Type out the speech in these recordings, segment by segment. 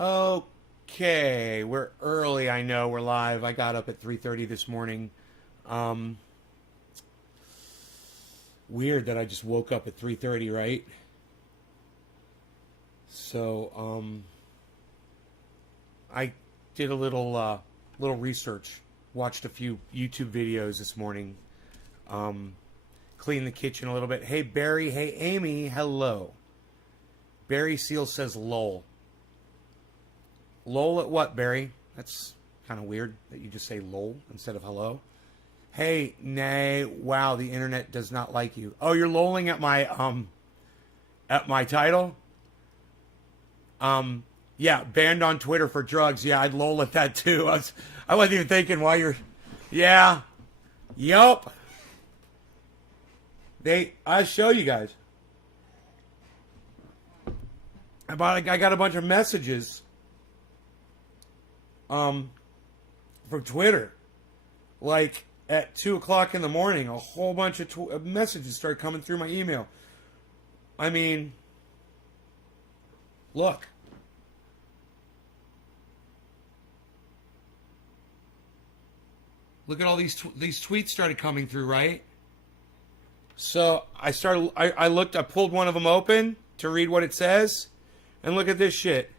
Okay, we're early. I know we're live. I got up at 3:30 this morning. Weird that I just woke up at 3:30, right? So, I did a little research. Watched a few YouTube videos this morning. Cleaned the kitchen a little bit. Hey Barry. Hey Amy. Hello. Barry Seal says lol. Lol at what, Barry? That's kind of weird that you just say lol instead of hello. Hey, nay, wow, the internet does not like you. Oh, you're lolling at my title? Yeah, banned on Twitter for drugs. Yeah, I'd lol at that too. I wasn't even thinking why you're... Yeah. Yup. I'll show you guys. I got a bunch of messages from Twitter. Like at 2 o'clock in the morning, a whole bunch of messages started coming through my email. I mean, look. Look at all these tweets started coming through, right? So I pulled one of them open to read what it says, and look at this shit.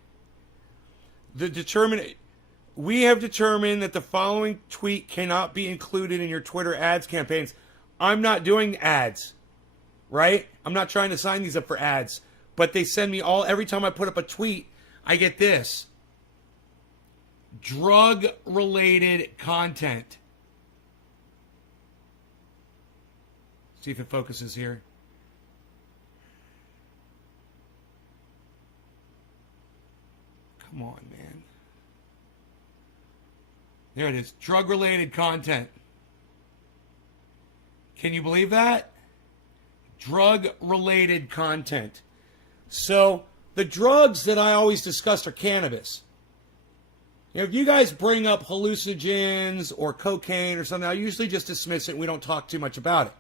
We have determined that the following tweet cannot be included in your Twitter ads campaigns. I'm not doing ads, right? I'm not trying to sign these up for ads, but they send me every time I put up a tweet, I get this. Drug-related content. See if it focuses here. Come on, man. There it is. Drug-related content. Can you believe that? Drug-related content. So, the drugs that I always discuss are cannabis. If you guys bring up hallucinogens or cocaine or something, I usually just dismiss it and we don't talk too much about it.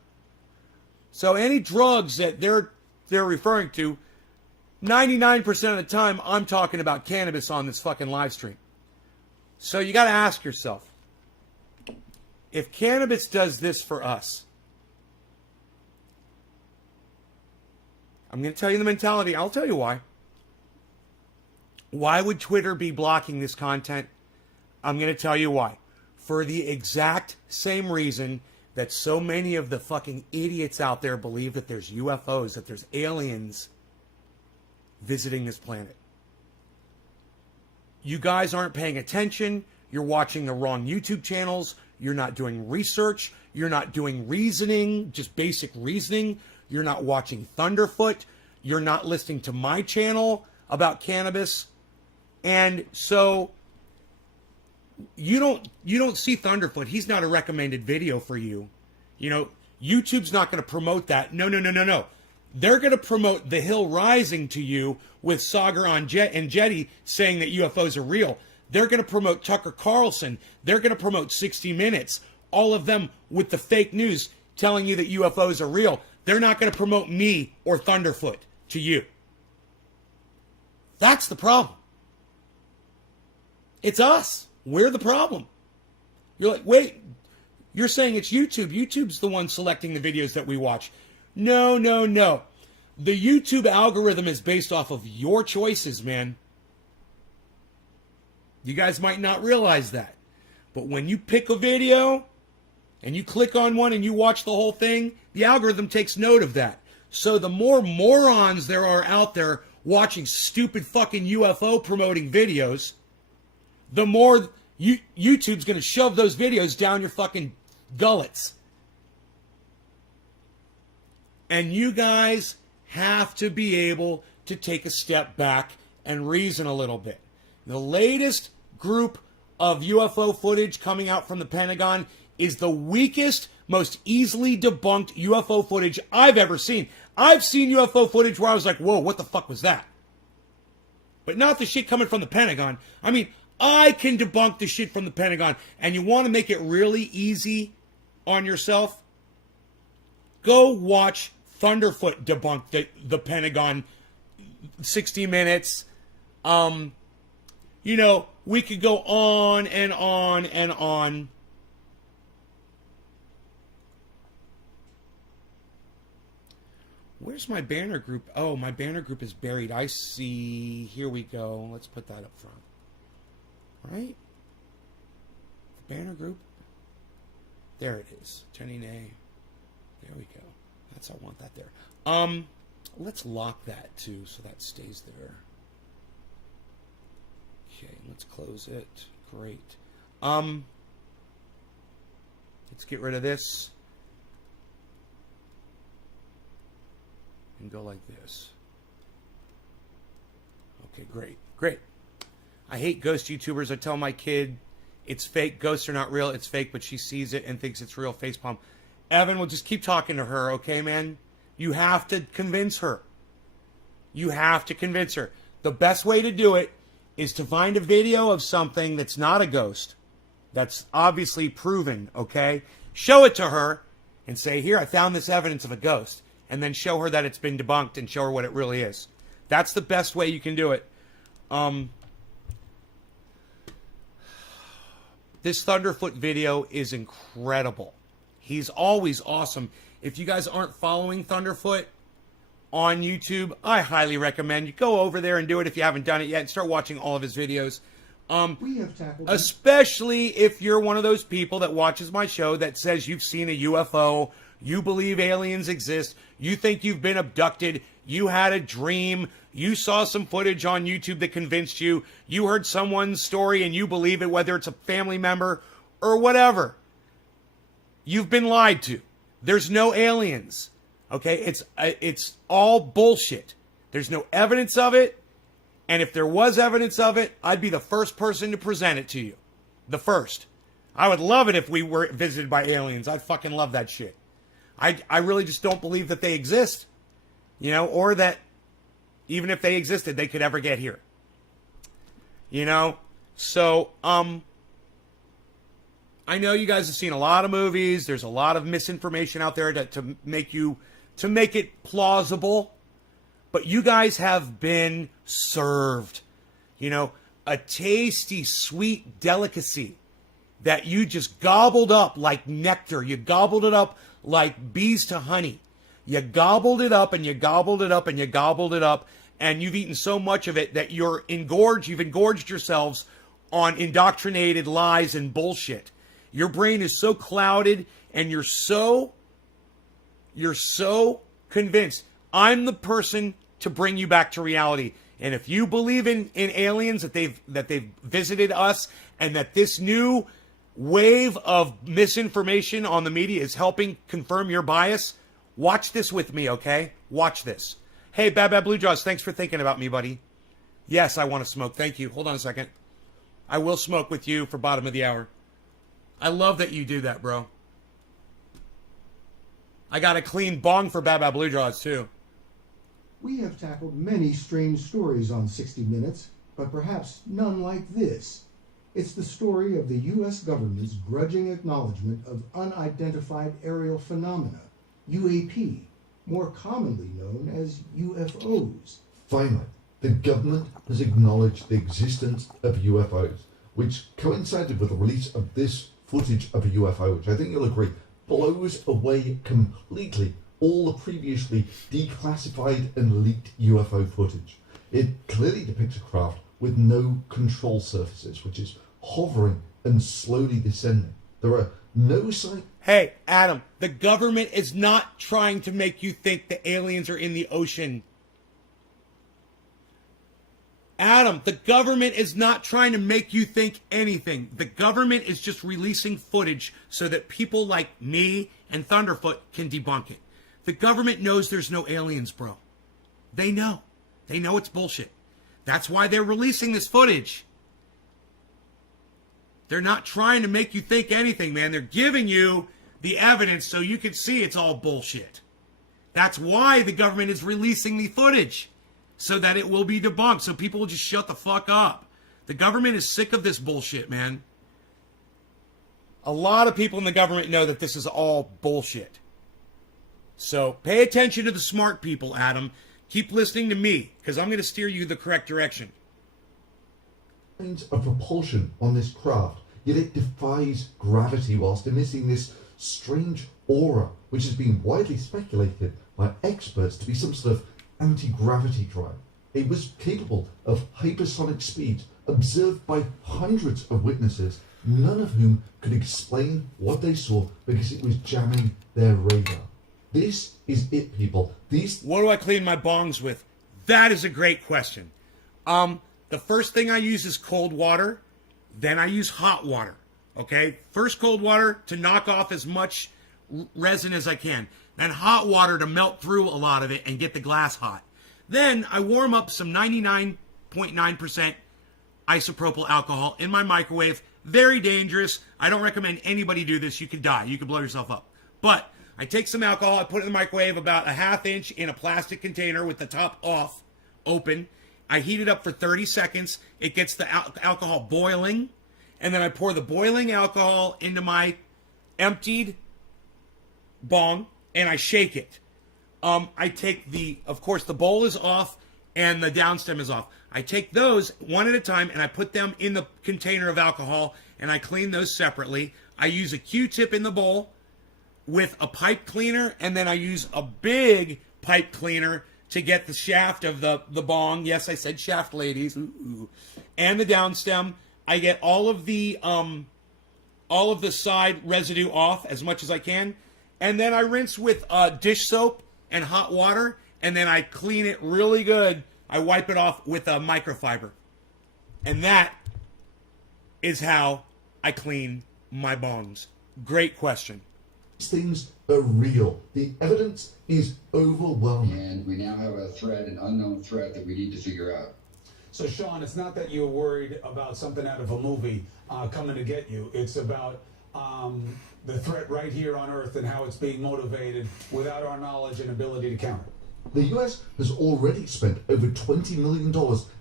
So any drugs that they're referring to, 99% of the time, I'm talking about cannabis on this fucking live stream. So you got to ask yourself, if cannabis does this for us, I'm going to tell you the mentality. I'll tell you why. Why would Twitter be blocking this content? I'm going to tell you why. For the exact same reason that so many of the fucking idiots out there believe that there's UFOs, that there's aliens visiting this planet. You guys aren't paying attention. You're watching the wrong YouTube channels. You're not doing research. You're not doing reasoning, just basic reasoning. You're not watching Thunderfoot. You're not listening to my channel about cannabis. And so you don't see Thunderfoot. He's not a recommended video for you. You know, YouTube's not going to promote that. No. They're going to promote The Hill Rising to you with Sagar and Jetty saying that UFOs are real. They're going to promote Tucker Carlson. They're going to promote 60 Minutes. All of them with the fake news telling you that UFOs are real. They're not going to promote me or Thunderfoot to you. That's the problem. It's us. We're the problem. You're like, wait, you're saying it's YouTube. YouTube's the one selecting the videos that we watch. No. The YouTube algorithm is based off of your choices, man. You guys might not realize that. But when you pick a video and you click on one and you watch the whole thing, the algorithm takes note of that. So the more morons there are out there watching stupid fucking UFO promoting videos, the more YouTube's going to shove those videos down your fucking gullets. And you guys have to be able to take a step back and reason a little bit. The latest group of UFO footage coming out from the Pentagon is the weakest, most easily debunked UFO footage I've ever seen. I've seen UFO footage where I was like, whoa, what the fuck was that? But not the shit coming from the Pentagon. I mean, I can debunk the shit from the Pentagon. And you want to make it really easy on yourself? Go watch Thunderfoot debunk the Pentagon 60 Minutes. You know, we could go on and on and on. Where's my banner group? Oh, my banner group is buried. I see. Here we go. Let's put that up front. Right? The banner group. There it is. Jenny Nay. There we go. I want that there. Let's lock that too, so that stays there. Okay, let's close it. Great. Let's get rid of this. And go like this. Okay, great. Great. I hate ghost YouTubers. I tell my kid it's fake. Ghosts are not real. It's fake, but she sees it and thinks it's real. Facepalm. Evan, we'll just keep talking to her, okay, man? You have to convince her. You have to convince her. The best way to do it is to find a video of something that's not a ghost, that's obviously proven, okay? Show it to her and say, here, I found this evidence of a ghost. And then show her that it's been debunked and show her what it really is. That's the best way you can do it. This Thunderfoot video is incredible. He's always awesome. If you guys aren't following Thunderfoot on YouTube, I highly recommend you go over there and do it if you haven't done it yet and start watching all of his videos. We have tackled especially if you're one of those people that watches my show that says you've seen a UFO, you believe aliens exist, you think you've been abducted, you had a dream, you saw some footage on YouTube that convinced you, you heard someone's story and you believe it, whether it's a family member or whatever. You've been lied to. There's no aliens. Okay? It's all bullshit. There's no evidence of it. And if there was evidence of it, I'd be the first person to present it to you. The first. I would love it if we were visited by aliens. I'd fucking love that shit. I really just don't believe that they exist. You know, or that even if they existed, they could ever get here. You know? So, I know you guys have seen a lot of movies. There's a lot of misinformation out there to make it plausible. But you guys have been served. You know, a tasty, sweet delicacy that you just gobbled up like nectar. You gobbled it up like bees to honey. You gobbled it up and you gobbled it up and you gobbled it up. And you've eaten so much of it that you've engorged yourselves on indoctrinated lies and bullshit. Your brain is so clouded and you're so convinced. I'm the person to bring you back to reality. And if you believe in aliens, that they've visited us, and that this new wave of misinformation on the media is helping confirm your bias, watch this with me, okay? Watch this. Hey, Bad Blue Jaws, thanks for thinking about me, buddy. Yes, I want to smoke. Thank you. Hold on a second. I will smoke with you for bottom of the hour. I love that you do that, bro. I got a clean bong for Bad Blue Jaws, too. We have tackled many strange stories on 60 Minutes, but perhaps none like this. It's the story of the U.S. government's grudging acknowledgement of unidentified aerial phenomena, UAP, more commonly known as UFOs. Finally, the government has acknowledged the existence of UFOs, which coincided with the release of this footage of a UFO, which I think you'll agree blows away completely all the previously declassified and leaked UFO footage. It clearly depicts a craft with no control surfaces, which is hovering and slowly descending. There are no signs. Hey, Adam, the government is not trying to make you think the aliens are in the ocean. Adam, the government is not trying to make you think anything. The government is just releasing footage so that people like me and Thunderfoot can debunk it. The government knows there's no aliens, bro. They know. They know it's bullshit. That's why they're releasing this footage. They're not trying to make you think anything, man. They're giving you the evidence so you can see it's all bullshit. That's why the government is releasing the footage, so that it will be debunked, so people will just shut the fuck up. The government is sick of this bullshit, man. A lot of people in the government know that this is all bullshit. So pay attention to the smart people, Adam. Keep listening to me, because I'm going to steer you the correct direction. kinds of propulsion on this craft, yet it defies gravity whilst emitting this strange aura, which has been widely speculated by experts to be some sort of anti-gravity drive. It was capable of hypersonic speed observed by hundreds of witnesses, none of whom could explain what they saw because it was jamming their radar. This is it, people. What do I clean my bongs with? That is a great question. The first thing I use is cold water. Then I use hot water. Okay? First cold water to knock off as much resin as I can. Then hot water to melt through a lot of it and get the glass hot. Then I warm up some 99.9% isopropyl alcohol in my microwave. Very dangerous. I don't recommend anybody do this. You could die. You could blow yourself up. But I take some alcohol, I put it in the microwave about a ½ inch in a plastic container with the top off, open. I heat it up for 30 seconds. It gets the alcohol boiling. And then I pour the boiling alcohol into my emptied bong and I shake it. I take of course, the bowl is off and the downstem is off. I take those one at a time and I put them in the container of alcohol and I clean those separately. I use a Q-tip in the bowl with a pipe cleaner, and then I use a big pipe cleaner to get the shaft of the bong. Yes, I said shaft, ladies. Ooh. And the downstem. I get all of the side residue off as much as I can, and then I rinse with dish soap and hot water, and then I clean it really good. I wipe it off with a microfiber, and that is how I clean my bongs. Great question. These things are real. The evidence is overwhelming. And we now have a threat, an unknown threat that we need to figure out. So, Sean, it's not that you're worried about something out of a movie coming to get you. It's about the threat right here on Earth and how it's being motivated without our knowledge and ability to counter. The US has already spent over $20 million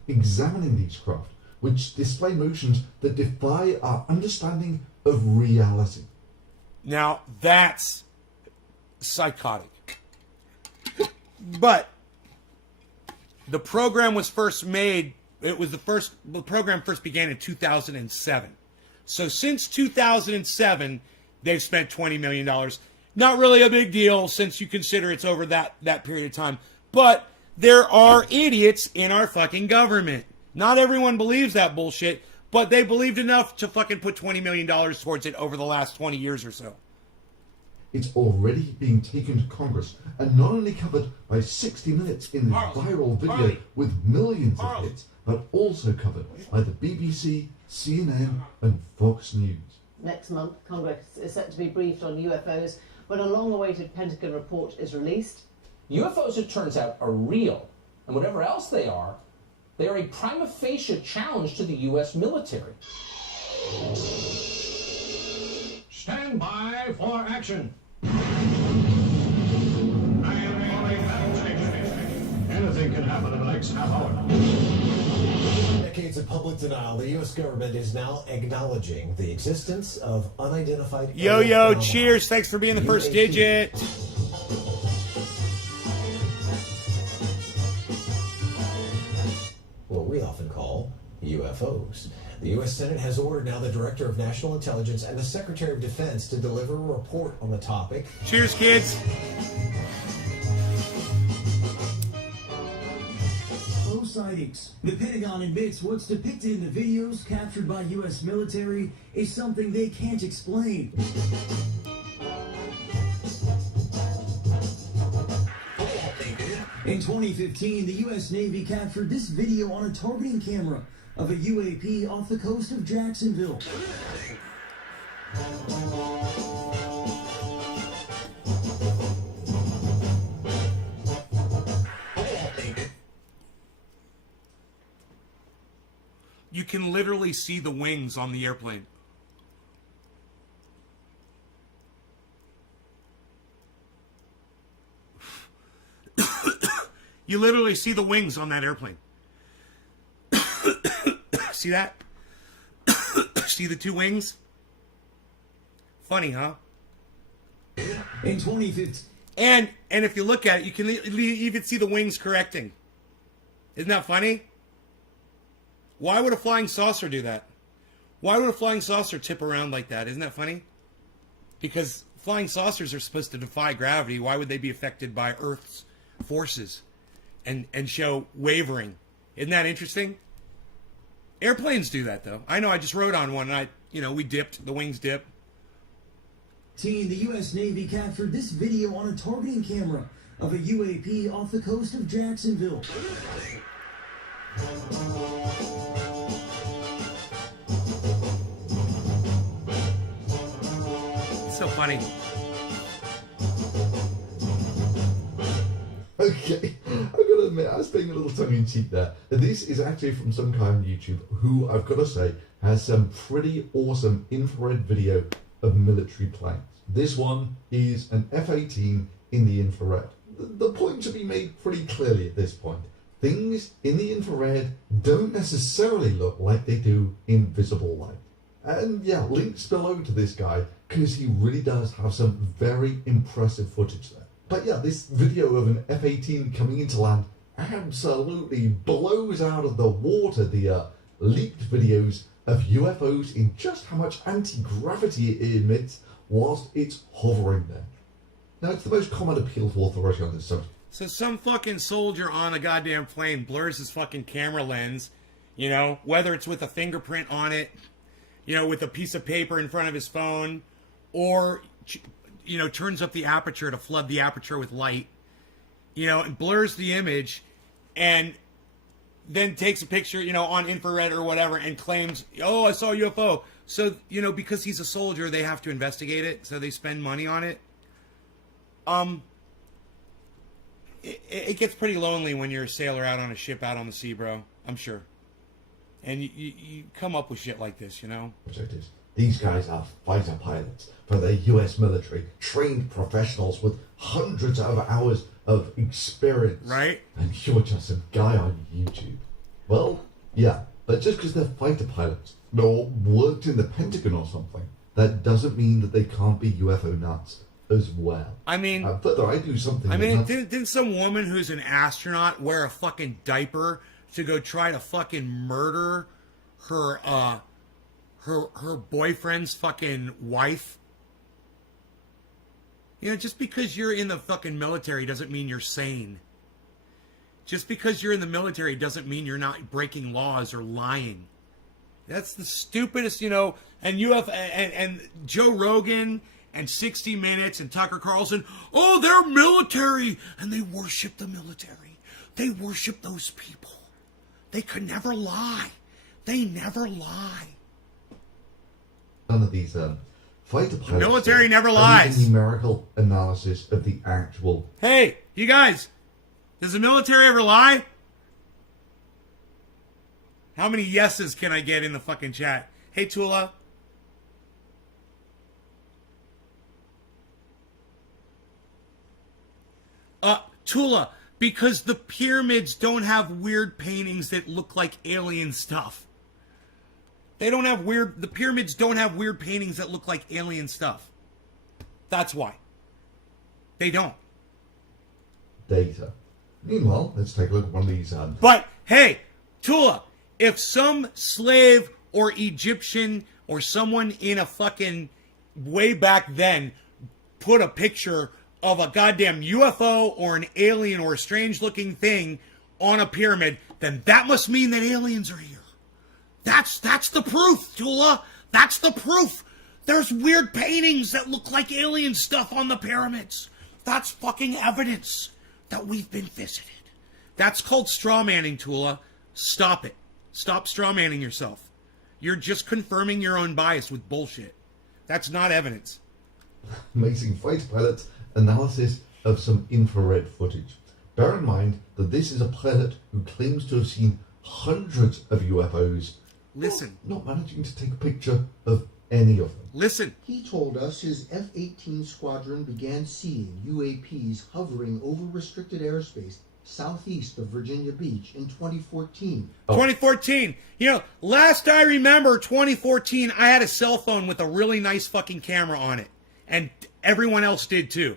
examining these craft, which display motions that defy our understanding of reality. Now, that's psychotic. But the program was first made, the program first began in 2007. So since 2007, they've spent $20 million. Not really a big deal since you consider it's over that period of time. But there are idiots in our fucking government. Not everyone believes that bullshit, but they believed enough to fucking put $20 million towards it over the last 20 years or so. It's already being taken to Congress and not only covered by 60 Minutes in this viral video with millions of hits, but also covered by the BBC, CNN, and Fox News. Next month, Congress is set to be briefed on UFOs when a long-awaited Pentagon report is released. UFOs, it turns out, are real, and whatever else they are a prima facie challenge to the U.S. military. Stand by for action. Anything can happen in the next half hour. Decades of public denial, the U.S. government is now acknowledging the existence of unidentified... Yo, cheers. Thanks for being the first digit. What we often call UFOs. The U.S. Senate has ordered now the Director of National Intelligence and the Secretary of Defense to deliver a report on the topic. Cheers, kids. Sightings. The Pentagon admits what's depicted in the videos captured by U.S. military is something they can't explain. In 2015, the U.S. Navy captured this video on a targeting camera of a UAP off the coast of Jacksonville. You can literally see the wings on the airplane. You literally see the wings on that airplane. See that? See the two wings? Funny, huh? In 2015. And if you look at it, you can even see the wings correcting. Isn't that funny? Why would a flying saucer do that? Why would a flying saucer tip around like that? Isn't that funny? Because flying saucers are supposed to defy gravity. Why would they be affected by Earth's forces and show wavering? Isn't that interesting? Airplanes do that, though. I know. I just rode on one, and we dipped. The wings dip. The U.S. Navy captured this video on a targeting camera of a UAP off the coast of Jacksonville. It's so funny. Okay, I've got to admit, I was being a little tongue-in-cheek there. This is actually from some guy on YouTube who, I've got to say, has some pretty awesome infrared video of military planes. This one is an F-18 in the infrared. The point should be made pretty clearly at this point. Things in the infrared don't necessarily look like they do in visible light. And yeah, links below to this guy, because he really does have some very impressive footage there. But yeah, this video of an F-18 coming into land absolutely blows out of the water the leaked videos of UFOs in just how much anti-gravity it emits whilst it's hovering there. Now, it's the most common appeal to authority on this subject. So some fucking soldier on a goddamn plane blurs his fucking camera lens, whether it's with a fingerprint on it, with a piece of paper in front of his phone, or, turns up the aperture to flood the aperture with light, and blurs the image, and then takes a picture, on infrared or whatever, and claims, oh, I saw a UFO. So, because he's a soldier, they have to investigate it, so they spend money on it. It gets pretty lonely when you're a sailor out on a ship out on the sea, bro. I'm sure. And you come up with shit like this, These guys are fighter pilots for the US military, trained professionals with hundreds of hours of experience. Right? And you're just a guy on YouTube. Well, yeah, but just because they're fighter pilots or worked in the Pentagon or something, that doesn't mean that they can't be UFO nuts as well. I mean, further, I do something. Didn't some woman who's an astronaut wear a fucking diaper to go try to fucking murder her boyfriend's fucking wife? Just because you're in the fucking military doesn't mean you're sane. Just because you're in the military doesn't mean you're not breaking laws or lying. That's the stupidest, and and Joe Rogan and 60 Minutes and Tucker Carlson, oh, they're military, and they worship the military. They worship those people. They could never lie. They never lie. None of these fighter pilots. The military never lies. Numerical analysis of the actual. Hey, you guys, does the military ever lie? How many yeses can I get in the fucking chat? Hey, Tula. Tula, because the pyramids don't have weird paintings that look like alien stuff. The pyramids don't have weird paintings that look like alien stuff. That's why. They don't. Data. Meanwhile, let's take a look at one of these. But, hey, Tula, if some slave or Egyptian or someone in a fucking way back then put a picture of a goddamn UFO or an alien or a strange looking thing on a pyramid, then that must mean that aliens are here. That's the proof, Tula. That's the proof. There's weird paintings that look like alien stuff on the pyramids. That's fucking evidence that we've been visited. That's called straw manning, Tula. Stop it. Stop straw manning yourself. You're just confirming your own bias with bullshit. That's not evidence. Amazing fighter pilots analysis of some infrared footage. Bear in mind that this is a pilot who claims to have seen hundreds of UFOs. Listen. Not managing to take a picture of any of them. Listen. He told us his F-18 squadron began seeing UAPs hovering over restricted airspace southeast of Virginia Beach in 2014. 2014. Last I remember 2014, I had a cell phone with a really nice fucking camera on it. And everyone else did too.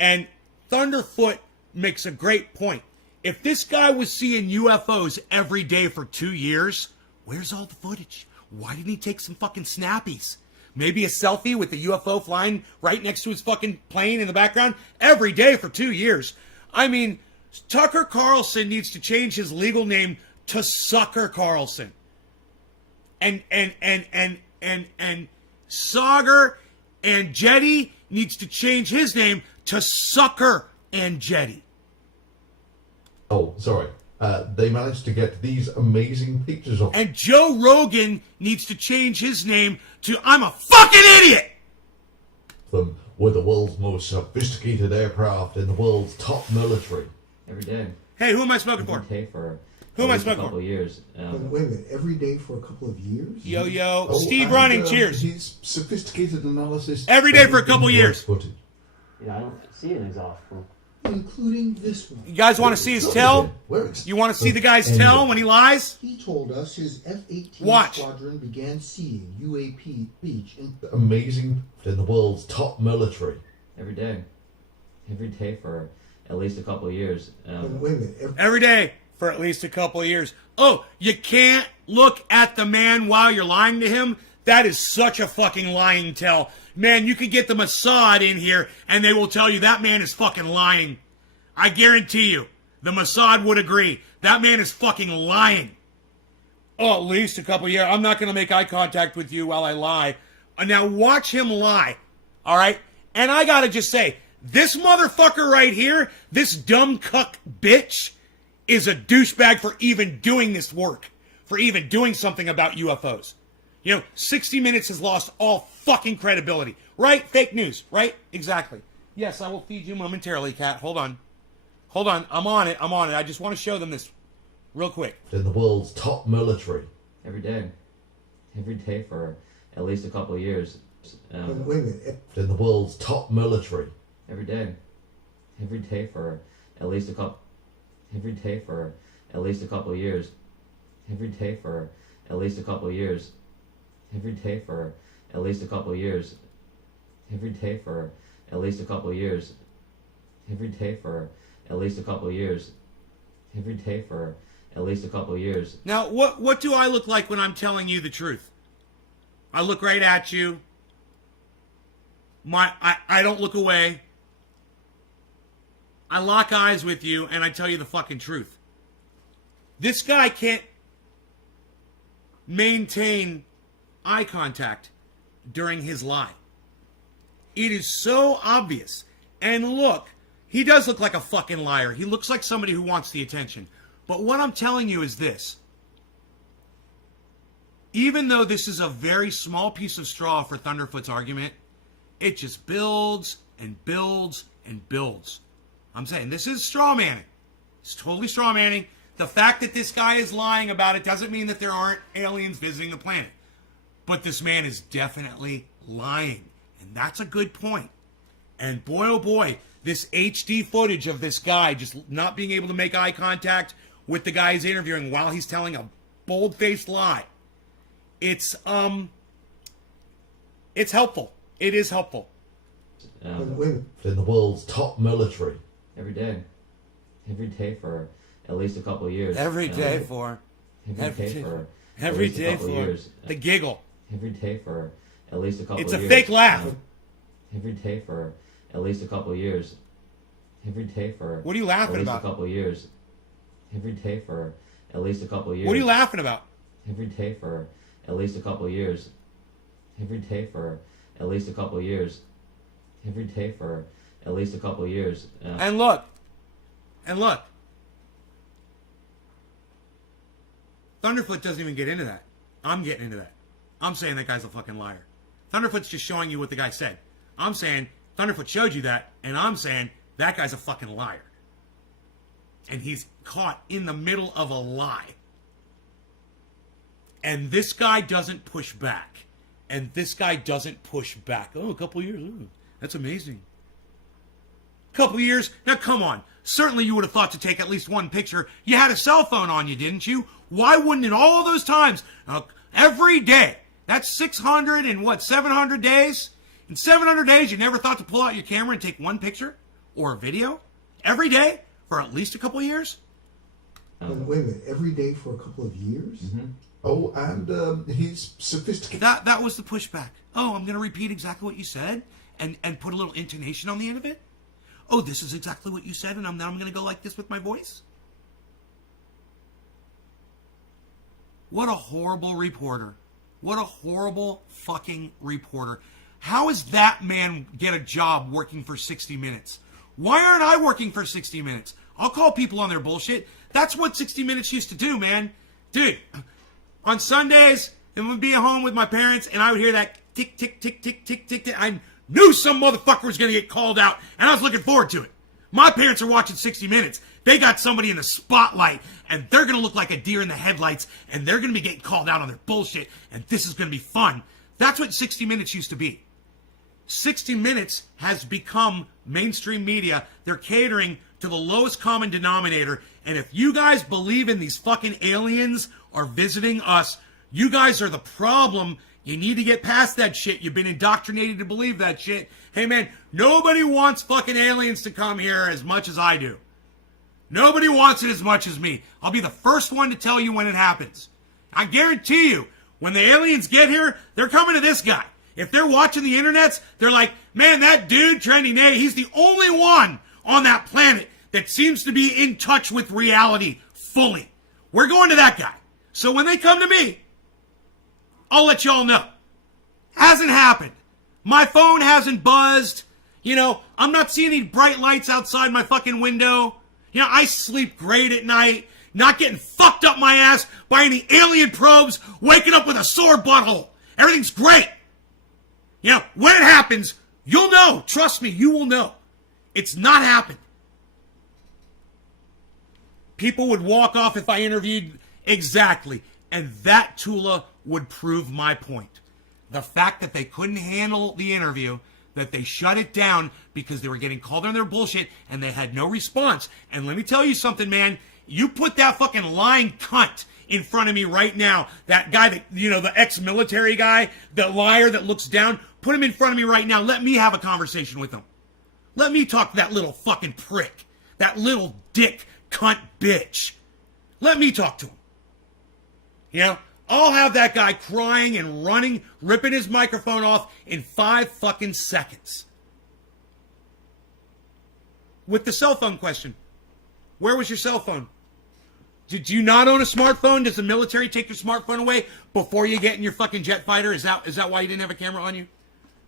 And Thunderfoot makes a great point. If this guy was seeing UFOs every day for 2 years, where's all the footage? Why didn't he take some fucking snappies? Maybe a selfie with the UFO flying right next to his fucking plane in the background every day for 2 years. I mean, Tucker Carlson needs to change his legal name to Sucker Carlson. And Saagar Enjeti needs to change his name to Sucker Enjeti. Oh, sorry. They managed to get these amazing pictures of And Joe Rogan needs to change his name to I'm a fucking idiot! them with the world's most sophisticated aircraft in the world's top military. Every day. Hey, who am I smoking for? Okay, for Who am I at least smoking a couple for? of years. Wait a minute, every day for a couple of years? Yo, yo. Oh, Steve and, Running, cheers. His sophisticated analysis. Every day for a couple of years. footage. Yeah, I don't see an exhaust from. Including this one. You guys want to see his tail? You want to see the guy's tail when he lies? He told us his F-18 Watch. squadron began seeing UAP beach in Amazing in the world's top military. Every day. Every day for at least a couple of years. wait a minute. Every day for at least a couple of years. Oh, you can't look at the man while you're lying to him? That is such a fucking lying tell. Man, you could get the Mossad in here and they will tell you that man is fucking lying. I guarantee you, the Mossad would agree. That man is fucking lying. Oh, at least a couple of years. I'm not going to make eye contact with you while I lie. Now watch him lie. All right? And I got to just say, this motherfucker right here, this dumb cuck bitch, is a douchebag for even doing this work, for even doing something about UFOs. You know, 60 Minutes has lost all fucking credibility. Right? Fake news. Right? Exactly. Yes, I will feed you momentarily, Kat. Hold on. Hold on. I'm on it. I just want to show them this real quick. In the world's top military. Every day. Every day for at least a couple of years. wait a minute. In the world's top military. Every day. Every day for at least a couple. Every day for at least a couple of years. Every day for at least a couple of years. Every day for at least a couple of years. Every day for at least a couple of years. Every day for at least a couple of years. Every day for at least a couple of years. Now, what do I look like when I'm telling you the truth? I look right at you. I don't look away. I lock eyes with you and I tell you the fucking truth. This guy can't maintain eye contact during his lie. It is so obvious. And look, he does look like a fucking liar. He looks like somebody who wants the attention. But what I'm telling you is this. Even though this is a very small piece of straw for Thunderfoot's argument, it just builds and builds and builds. I'm saying this is straw manning. It's totally straw manning. The fact that this guy is lying about it doesn't mean that there aren't aliens visiting the planet. But this man is definitely lying. And that's a good point. And boy, oh boy, this HD footage of this guy just not being able to make eye contact with the guy he's interviewing while he's telling a bold-faced lie. It's helpful. It is helpful. Wait a minute. In the world's top military. Every day. Every day for at least a couple of years. Every day for the giggle. Every day for at least a couple It's of a years. fake laugh. Every day for at least a couple of years. Every day for What are you laughing at least about? a couple of years. Every day for at least a couple of years. What are you laughing about? Every day for at least a couple of years. Every day for at least a couple of years. Every day for at least a couple of years. And look. Thunderfoot doesn't even get into that. I'm getting into that. I'm saying that guy's a fucking liar. Thunderfoot's just showing you what the guy said. I'm saying Thunderfoot showed you that, and I'm saying that guy's a fucking liar. And he's caught in the middle of a lie. And this guy doesn't push back. And this guy doesn't push back. Oh, a couple years. Ooh, that's amazing. Couple years? Now, come on. Certainly you would have thought to take at least one picture. You had a cell phone on you, didn't you? Why wouldn't in all those times, every day, that's 600 and what, 700 days? In 700 days, you never thought to pull out your camera and take one picture or a video? Every day? For at least a couple years? Wait a minute, every day for a couple of years? Oh, and he's sophisticated. That was the pushback. Oh, I'm going to repeat exactly what you said and put a little intonation on the end of it. Oh, this is exactly what you said, and now I'm going to go like this with my voice. What a horrible reporter. What a horrible fucking reporter. How does that man get a job working for 60 Minutes? Why aren't I working for 60 Minutes? I'll call people on their bullshit. That's what 60 Minutes used to do, man. Dude, on Sundays, and would be at home with my parents, and I would hear that tick, tick, tick, tick, tick, tick, tick. I knew some motherfucker was going to get called out, and I was looking forward to it. My parents are watching 60 Minutes. They got somebody in the spotlight, and they're going to look like a deer in the headlights, and they're going to be getting called out on their bullshit, and this is going to be fun. That's what 60 Minutes used to be. 60 Minutes has become mainstream media. They're catering to the lowest common denominator, and if you guys believe in these fucking aliens are visiting us, you guys are the problem. You need to get past that shit. You've been indoctrinated to believe that shit. Hey man, nobody wants fucking aliens to come here as much as I do. Nobody wants it as much as me. I'll be the first one to tell you when it happens. I guarantee you, when the aliens get here, they're coming to this guy. If they're watching the internets, they're like, man, that dude, Trendy Nate, he's the only one on that planet that seems to be in touch with reality fully. We're going to that guy. So when they come to me, I'll let y'all know. Hasn't happened. My phone hasn't buzzed. You know, I'm not seeing any bright lights outside my fucking window. You know, I sleep great at night. Not getting fucked up my ass by any alien probes, waking up with a sore butthole. Everything's great. You know, when it happens, you'll know. Trust me, you will know. It's not happened. People would walk off if I interviewed exactly. And that, Tula, would prove my point. The fact that they couldn't handle the interview, that they shut it down because they were getting called on their bullshit and they had no response. And let me tell you something, man. You put that fucking lying cunt in front of me right now. That guy that, you know, the ex-military guy, the liar that looks down, put him in front of me right now. Let me have a conversation with him. Let me talk to that little fucking prick. That little dick cunt bitch. Let me talk to him. You know, I'll have that guy crying and running, ripping his microphone off in 5 fucking seconds. With the cell phone question. Where was your cell phone? Did you not own a smartphone? Does the military take your smartphone away before you get in your fucking jet fighter? Is that why you didn't have a camera on you?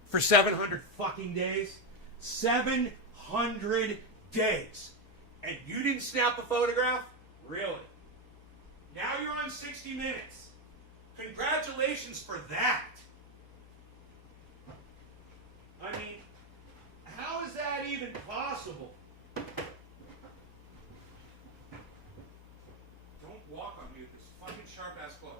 For 700 fucking days? 700 days. And you didn't snap a photograph? Really? Now you're on 60 Minutes. Congratulations for that. I mean, how is that even possible? Don't walk on me with this fucking sharp-ass clothes.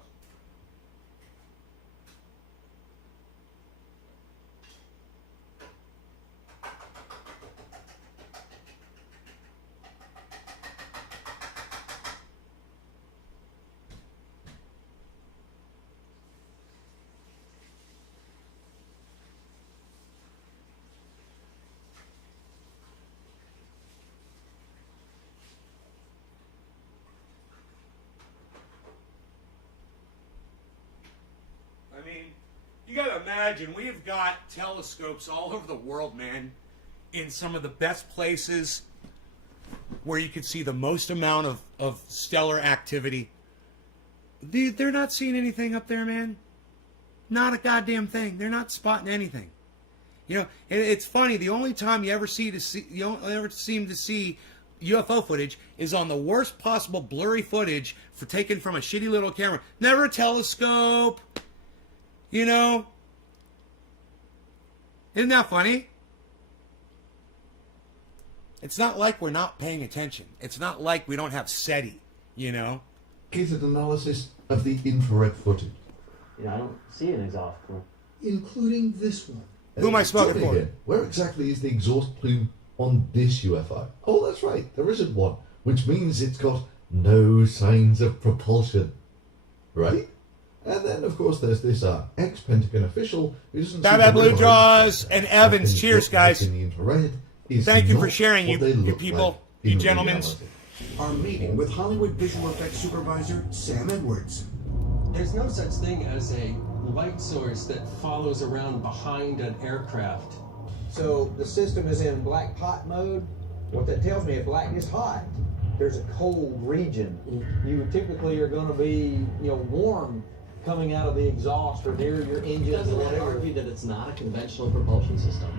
I mean, you gotta imagine, we've got telescopes all over the world, man, in some of the best places where you could see the most amount of stellar activity. They're not seeing anything up there, man. Not a goddamn thing. They're not spotting anything. You know, it's funny. The only time you ever seem to see UFO footage is on the worst possible blurry footage taken from a shitty little camera. Never a telescope. You know? Isn't that funny? It's not like we're not paying attention. It's not like we don't have SETI, you know? Gated analysis of the infrared footage. Yeah, I don't see an exhaust plume. Including this one. Who am I smoking for? Again, where exactly is the exhaust plume on this UFO? Oh, that's right, there isn't one, which means it's got no signs of propulsion. Right? And then, of course, there's this ex-Pentagon official who doesn't Bad Blue Jaws and Evans. Cheers, guys. In the infrared is Thank you for not sharing, what they you look people, like you in gentlemen. reality. Our meeting with Hollywood visual effects supervisor Sam Edwards. There's no such thing as a light source that follows around behind an aircraft. So the system is in black pot mode. What that tells me, if black is hot, there's a cold region. You typically are going to be, warm coming out of the exhaust or near your engine or Doesn't that whatever. argue that it's not a conventional propulsion system?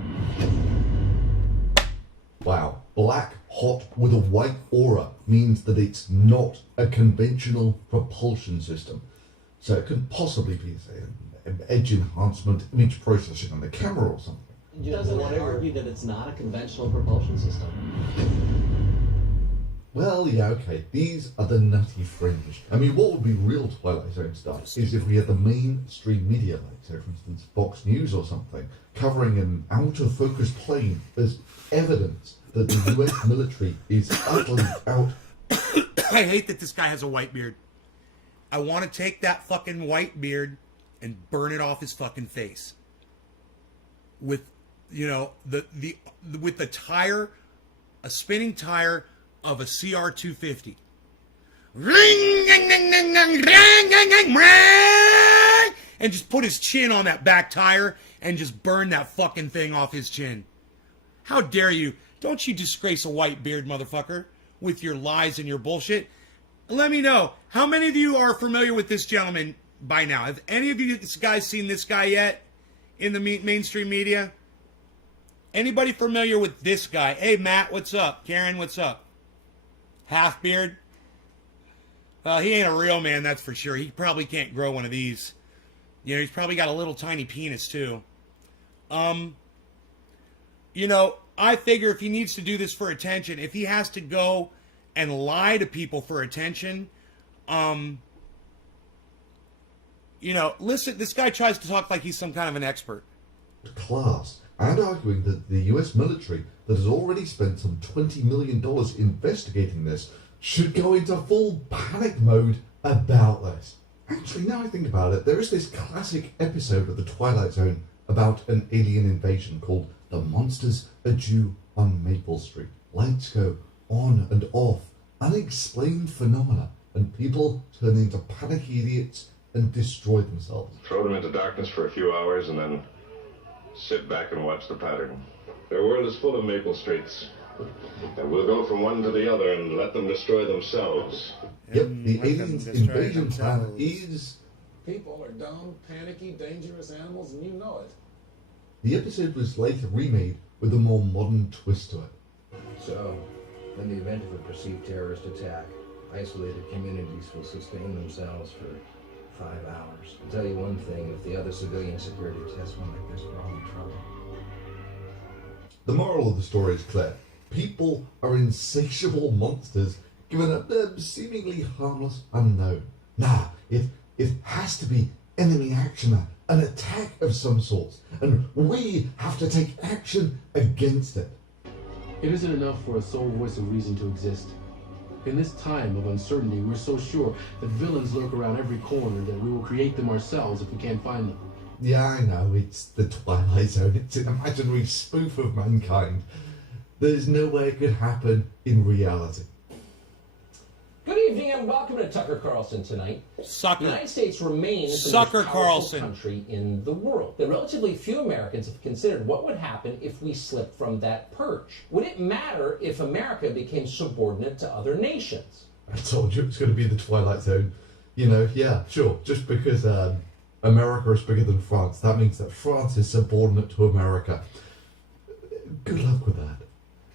Wow, black hot with a white aura means that it's not a conventional propulsion system. So it could possibly be, say, an edge enhancement, image processing on the camera or something. Doesn't that argue that it's not a conventional propulsion system? Well, yeah, okay, these are the nutty fringe. I mean, what would be real Twilight Zone stuff is if we had the mainstream media, like, say, for instance, Fox News or something, covering an out-of-focus plane as evidence that the US military is utterly out. I hate that this guy has a white beard. I want to take that fucking white beard and burn it off his fucking face. With, with the tire, a spinning tire of a CR250. And just put his chin on that back tire and just burn that fucking thing off his chin. How dare you? Don't you disgrace a white beard, motherfucker, with your lies and your bullshit. Let me know, how many of you are familiar with this gentleman by now? Have any of you guys seen this guy yet in the mainstream media? Anybody familiar with this guy? Hey, Matt, what's up? Karen, what's up? Half beard? Well, he ain't a real man, that's for sure. He probably can't grow one of these. He's probably got a little tiny penis, too. I figure if he needs to do this for attention, if he has to go and lie to people for attention, listen, this guy tries to talk like he's some kind of an expert. Class, and arguing that the US military, that has already spent some $20 million investigating this, should go into full panic mode about this. Actually, now I think about it, there is this classic episode of The Twilight Zone about an alien invasion called The Monsters Are Due on Maple Street. Lights go on and off, unexplained phenomena, and people turn into panicky idiots and destroy themselves. Throw them into darkness for a few hours and then sit back and watch the pattern. Their world is full of Maple Streets. And we'll go from one to the other and let them destroy themselves. Yep, the aliens invasion plan is... People are dumb, panicky, dangerous animals, and you know it. The episode was later remade with a more modern twist to it. So, in the event of a perceived terrorist attack, isolated communities will sustain themselves for 5 hours. I'll tell you one thing, if the other civilian security tests one like this, we're all in trouble. The moral of the story is clear. People are insatiable monsters given a seemingly harmless unknown. Nah, it has to be enemy action, an attack of some sort, and we have to take action against it. It isn't enough for a sole voice of reason to exist. In this time of uncertainty, we're so sure that villains lurk around every corner that we will create them ourselves if we can't find them. Yeah, I know, it's the Twilight Zone. It's an imaginary spoof of mankind. There's no way it could happen in reality. Good evening and welcome to Tucker Carlson tonight. Sucker. The United States remains the Sucker most powerful Carlson. country in the world. But relatively few Americans have considered what would happen if we slipped from that perch. Would it matter if America became subordinate to other nations? I told you it was going to be the Twilight Zone. Yeah, sure. Just because America is bigger than France, that means that France is subordinate to America. Good luck with that.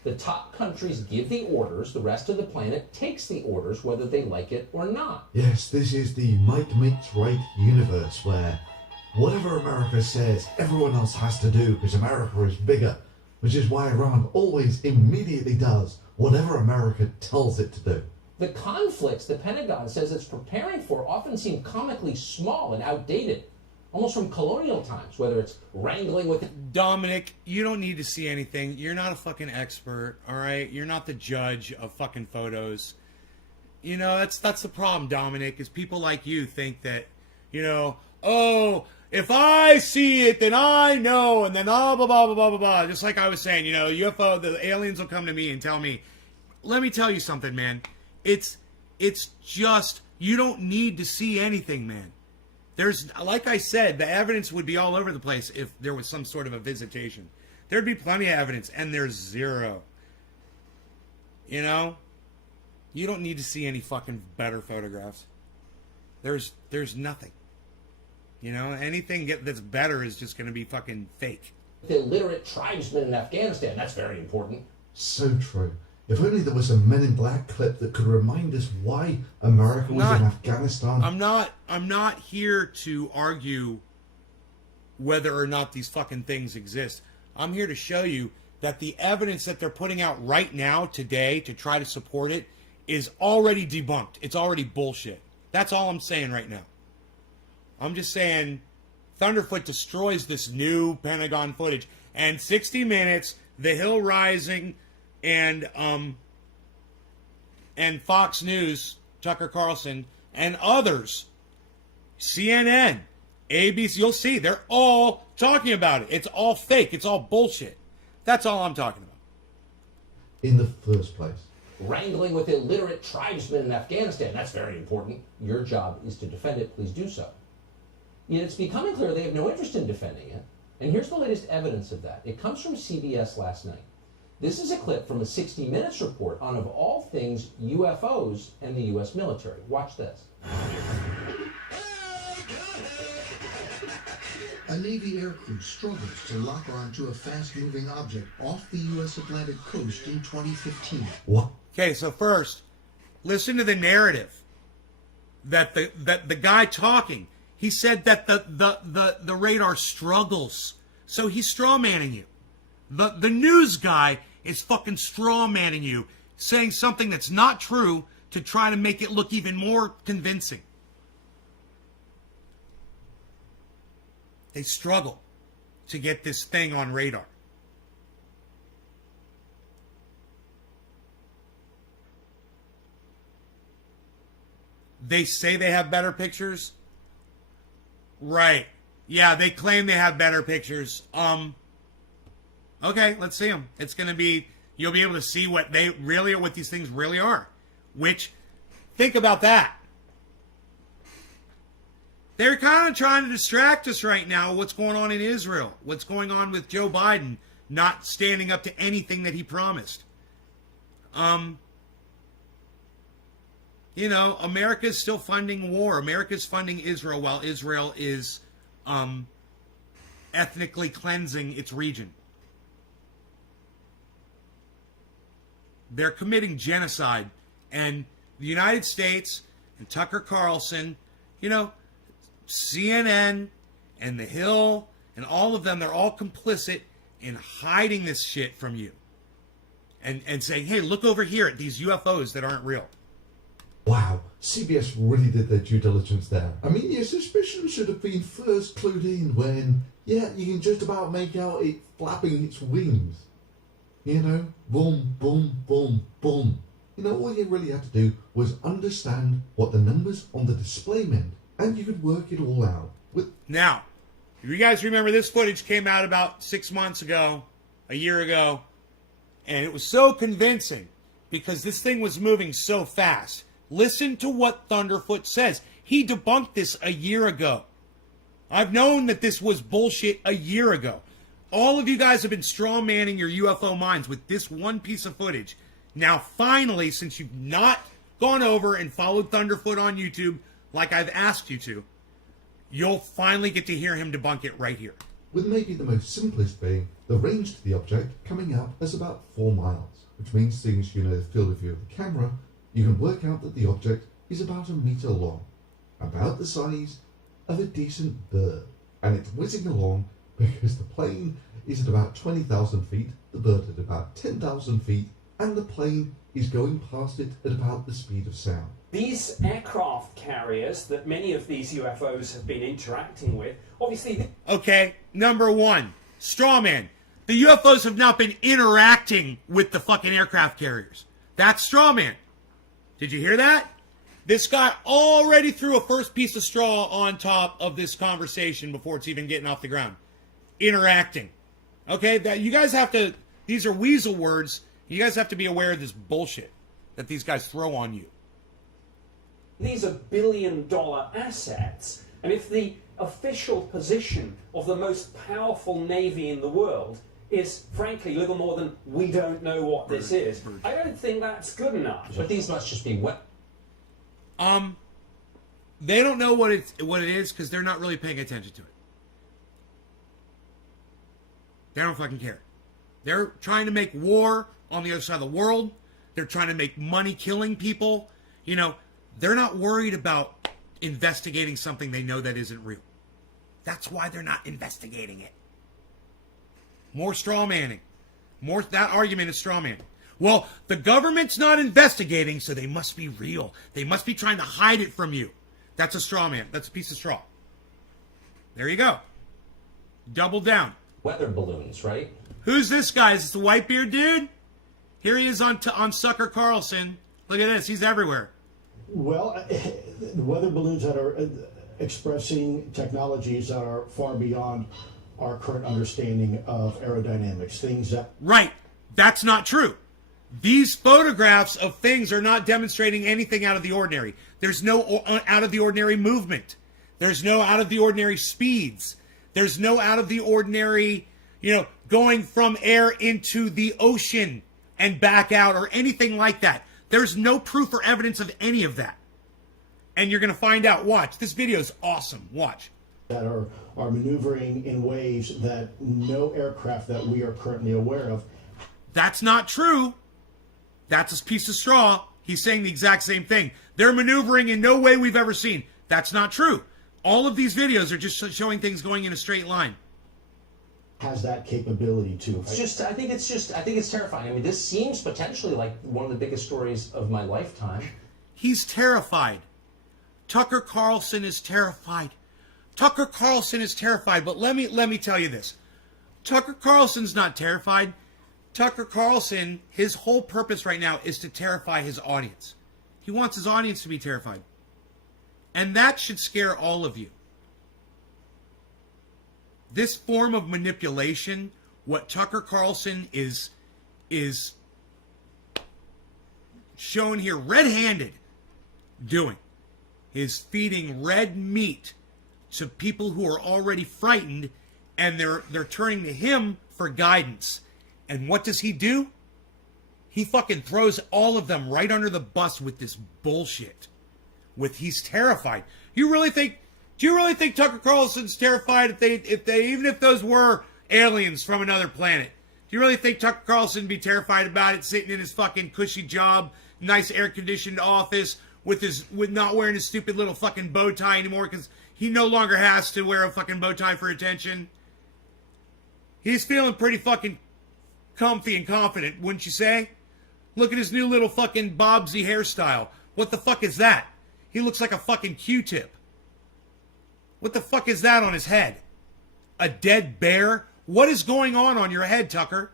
The top countries give the orders, the rest of the planet takes the orders whether they like it or not. Yes, this is the might makes right universe where whatever America says, everyone else has to do because America is bigger, which is why Iran always immediately does whatever America tells it to do. The conflicts the Pentagon says it's preparing for often seem comically small and outdated, almost from colonial times, whether it's wrangling with... Dominic, you don't need to see anything. You're not a fucking expert, all right? You're not the judge of fucking photos. That's the problem, Dominic, is people like you think that, oh, if I see it, then I know, and then blah, blah, blah, blah, blah, blah. Just like I was saying, UFO, the aliens will come to me and tell me, let me tell you something, man. It's just, you don't need to see anything, man. There's, like I said, the evidence would be all over the place if there was some sort of a visitation. There'd be plenty of evidence, and there's zero. You know? You don't need to see any fucking better photographs. There's nothing. You know? Anything that's better is just going to be fucking fake. The illiterate tribesmen in Afghanistan, that's very important. So true. If only there was a Men in Black clip that could remind us why America was in Afghanistan. I'm not here to argue whether or not these fucking things exist. I'm here to show you that the evidence that they're putting out right now, today, to try to support it, is already debunked. It's already bullshit. That's all I'm saying right now. I'm just saying Thunderfoot destroys this new Pentagon footage. And 60 Minutes, The Hill Rising, and Fox News, Tucker Carlson, and others, CNN, ABC, you'll see, they're all talking about it. It's all fake. It's all bullshit. That's all I'm talking about. In the first place. Wrangling with illiterate tribesmen in Afghanistan, that's very important. Your job is to defend it. Please do so. Yet it's becoming clear they have no interest in defending it. And here's the latest evidence of that. It comes from CBS last night. This is a clip from a 60 Minutes report on, of all things, UFOs and the U.S. military. Watch this. A Navy aircrew struggles to lock onto a fast-moving object off the U.S. Atlantic coast in 2015. What? Okay, so first, listen to the narrative that the guy talking, he said that the radar struggles. So he's straw-manning you. The news guy is fucking straw-manning you, saying something that's not true to try to make it look even more convincing. They struggle to get this thing on radar. They say they have better pictures. Right. Yeah, they claim they have better pictures. Okay, let's see them. It's going to be, you'll be able to see what these things really are. Which, think about that. They're kind of trying to distract us right now, what's going on in Israel. What's going on with Joe Biden not standing up to anything that he promised. You know, America's still funding war. America's funding Israel while Israel is ethnically cleansing its region. They're committing genocide. And the United States and Tucker Carlson, you know, CNN and The Hill and all of them, they're all complicit in hiding this shit from you. And saying, hey, look over here at these UFOs that aren't real. Wow, CBS really did their due diligence there. I mean, your suspicion should have been first clued in when, yeah, you can just about make out it flapping its wings. You know, boom, boom, boom, boom. You know, all you really had to do was understand what the numbers on the display meant, and you could work it all out. Now, if you guys remember, this footage came out about 6 months ago, a year ago, and it was so convincing because this thing was moving so fast. Listen to what Thunderfoot says. He debunked this a year ago. I've known that this was bullshit a year ago. All of you guys have been straw-manning your UFO minds with this one piece of footage. Now, finally, since you've not gone over and followed Thunderfoot on YouTube like I've asked you to, you'll finally get to hear him debunk it right here. With maybe the most simplest being the range to the object coming out as about 4 miles, which means seeing as you know the field of view of the camera, you can work out that the object is about 1 meter long, about the size of a decent bird, and it's whizzing along because the plane is at about 20,000 feet, the bird at about 10,000 feet, and the plane is going past it at about the speed of sound. These aircraft carriers that many of these UFOs have been interacting with, obviously... Okay, number one, strawman. The UFOs have not been interacting with the fucking aircraft carriers. That's strawman. Did you hear that? This guy already threw a first piece of straw on top of this conversation before it's even getting off the ground. Interacting. Okay, that you guys have to, these are weasel words. You guys have to be aware of this bullshit that these guys throw on you. These are billion-dollar assets, and if the official position of the most powerful navy in the world is, frankly, little more than we don't know what this is, I don't think that's good enough. But these must just be what? They don't know what it is because they're not really paying attention to it. They don't fucking care. They're trying to make war on the other side of the world. They're trying to make money killing people. You know, they're not worried about investigating something they know that isn't real. That's why they're not investigating it. More straw manning. That argument is straw manning. Well, the government's not investigating, so they must be real. They must be trying to hide it from you. That's a straw man. That's a piece of straw. There you go. Double down. Weather balloons, right? Who's this guy? Is this the Whitebeard dude? Here he is on Sucker Carlson. Look at this. He's everywhere. Well, the weather balloons that are expressing technologies that are far beyond our current understanding of aerodynamics. Things that... Right. That's not true. These photographs of things are not demonstrating anything out of the ordinary. There's no out of the ordinary movement. There's no out of the ordinary speeds. There's no out of the ordinary, going from air into the ocean and back out or anything like that. There's no proof or evidence of any of that. And you're going to find out. Watch. This video is awesome. Watch. That are maneuvering in ways that no aircraft that we are currently aware of. That's not true. That's a piece of straw. He's saying the exact same thing. They're maneuvering in no way we've ever seen. That's not true. All of these videos are just showing things going in a straight line. Has that capability to. I think it's terrifying. I mean, this seems potentially like one of the biggest stories of my lifetime. He's terrified. Tucker Carlson is terrified. Tucker Carlson is terrified, but let me tell you this. Tucker Carlson's not terrified. Tucker Carlson, his whole purpose right now is to terrify his audience. He wants his audience to be terrified. And that should scare all of you. This form of manipulation, what Tucker Carlson is shown here red-handed doing, is feeding red meat to people who are already frightened, and they're turning to him for guidance. And what does he do? He fucking throws all of them right under the bus with this bullshit. He's terrified. Do you really think Tucker Carlson's terrified even if those were aliens from another planet? Do you really think Tucker Carlson would be terrified about it, sitting in his fucking cushy job, nice air-conditioned office, with not wearing his stupid little fucking bow tie anymore because he no longer has to wear a fucking bow tie for attention? He's feeling pretty fucking comfy and confident, wouldn't you say? Look at his new little fucking Bobsy hairstyle. What the fuck is that? He looks like a fucking Q-tip. What the fuck is that on his head? A dead bear? What is going on your head, Tucker?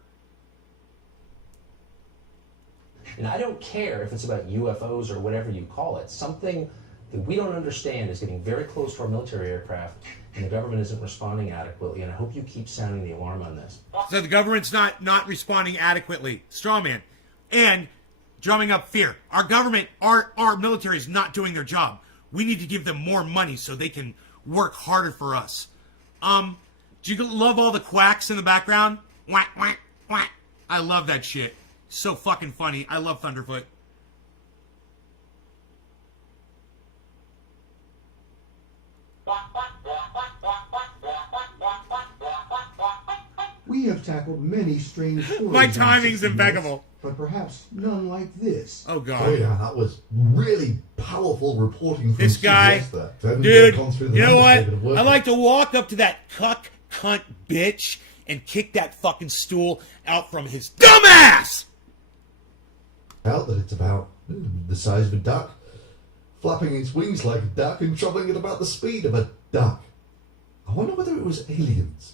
And I don't care if it's about UFOs or whatever you call it. Something that we don't understand is getting very close to our military aircraft, and the government isn't responding adequately, and I hope you keep sounding the alarm on this. So the government's not responding adequately. Strawman. And drumming up fear. Our government, our military is not doing their job. We need to give them more money so they can work harder for us. Do you love all the quacks in the background? Quack, quack, quack. I love that shit. So fucking funny. I love Thunderfoot. We have tackled many strange stories. My timing's impeccable. But perhaps none like this. Oh, God. Oh, yeah, that was really powerful reporting from This guy, CBS dude, you know what? I like to walk up to that cunt bitch and kick that fucking stool out from his dumb ass! That it's about the size of a duck, flapping its wings like a duck and travelling at about the speed of a duck. I wonder whether it was aliens.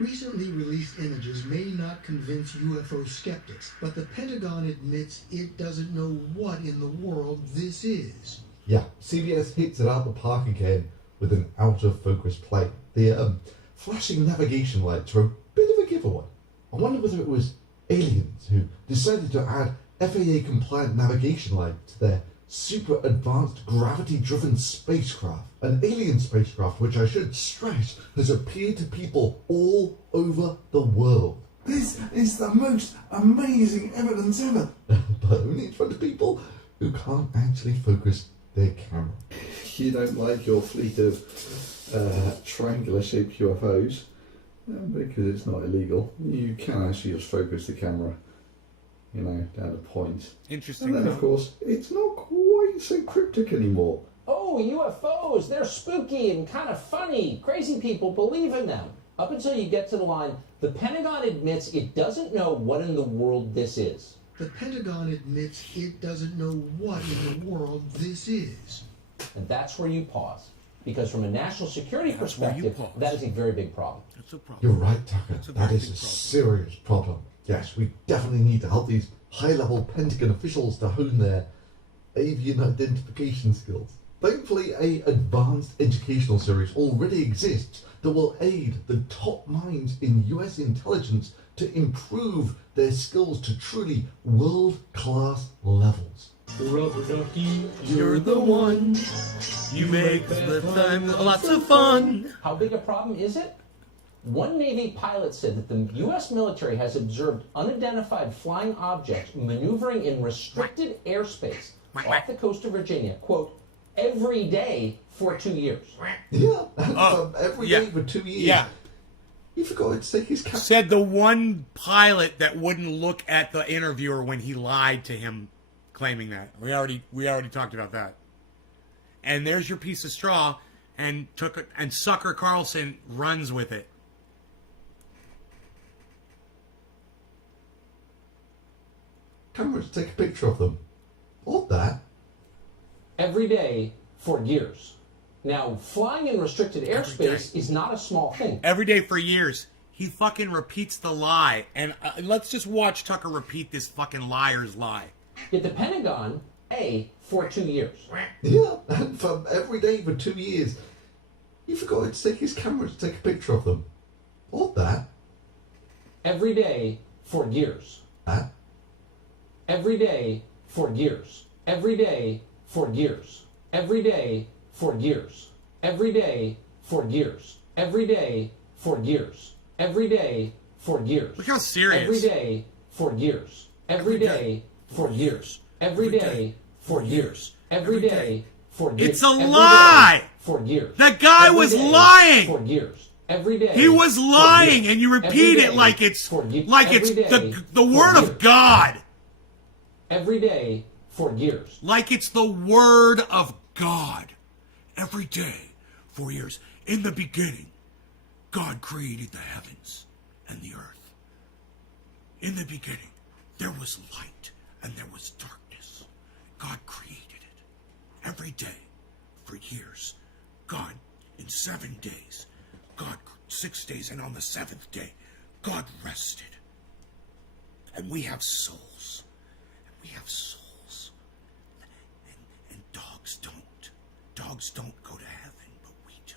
Recently released images may not convince UFO skeptics, but the Pentagon admits it doesn't know what in the world this is. Yeah, CBS hits it out the park again with an out-of-focus plane. The flashing navigation lights are a bit of a giveaway. I wonder whether it was aliens who decided to add FAA-compliant navigation lights to their super advanced gravity-driven spacecraft. An alien spacecraft, which I should stress, has appeared to people all over the world. This is the most amazing evidence ever. But only in front of people who can't actually focus their camera. You don't like your fleet of triangular-shaped UFOs because it's not illegal. You can actually just focus the camera, you know, down a point. Interesting. And then, of course, it's not quite so cryptic anymore. Oh, UFOs, they're spooky and kind of funny. Crazy people believe in them. Up until you get to the line, the Pentagon admits it doesn't know what in the world this is. The Pentagon admits it doesn't know what in the world this is. And that's where you pause. Because from a national security perspective, that is a very big problem. That's a problem. You're right, Tucker. That is a serious problem. Yes, we definitely need to help these high-level Pentagon officials to hone their avian identification skills. Thankfully, an advanced educational series already exists that will aid the top minds in US intelligence to improve their skills to truly world-class levels. Rubber ducky, You're the one. You make the time lots of fun. How big a problem is it? One Navy pilot said that the U.S. military has observed unidentified flying objects maneuvering in restricted airspace off the coast of Virginia, quote, every day for 2 years. Yeah, every day for 2 years. Yeah. You forgot to take his cap. Said the one pilot that wouldn't look at the interviewer when he lied to him, claiming that. We already talked about that. And there's your piece of straw, and Sucker Carlson runs with it. Cameras, take a picture of them. What that? Every day for years. Now, flying in restricted airspace is not a small thing. Every day for years. He fucking repeats the lie. And let's just watch Tucker repeat this fucking liar's lie. Yet the Pentagon, for 2 years. Yeah, and for every day for 2 years. You forgot to take his camera to take a picture of them. What that? Every day for years. That? Every day for years. Every day for years. Every day for years. Every day for years. Every day for years. Every day for years. Look how serious. Every day for years. Every day for years. Every day for years. Every day for years. It's a lie! For years. The guy was lying! For years. Every day. He was lying, and you repeat it like it's the word of God. Every day for years. Like it's the word of God. Every day for years. In the beginning, God created the heavens and the earth. In the beginning, there was light and there was darkness. God created it. Every day for years. God, in 7 days. God, 6 days, and on the 7th day, God rested. And we have souls. And we have souls. And dogs don't. Dogs don't go to heaven, but we do.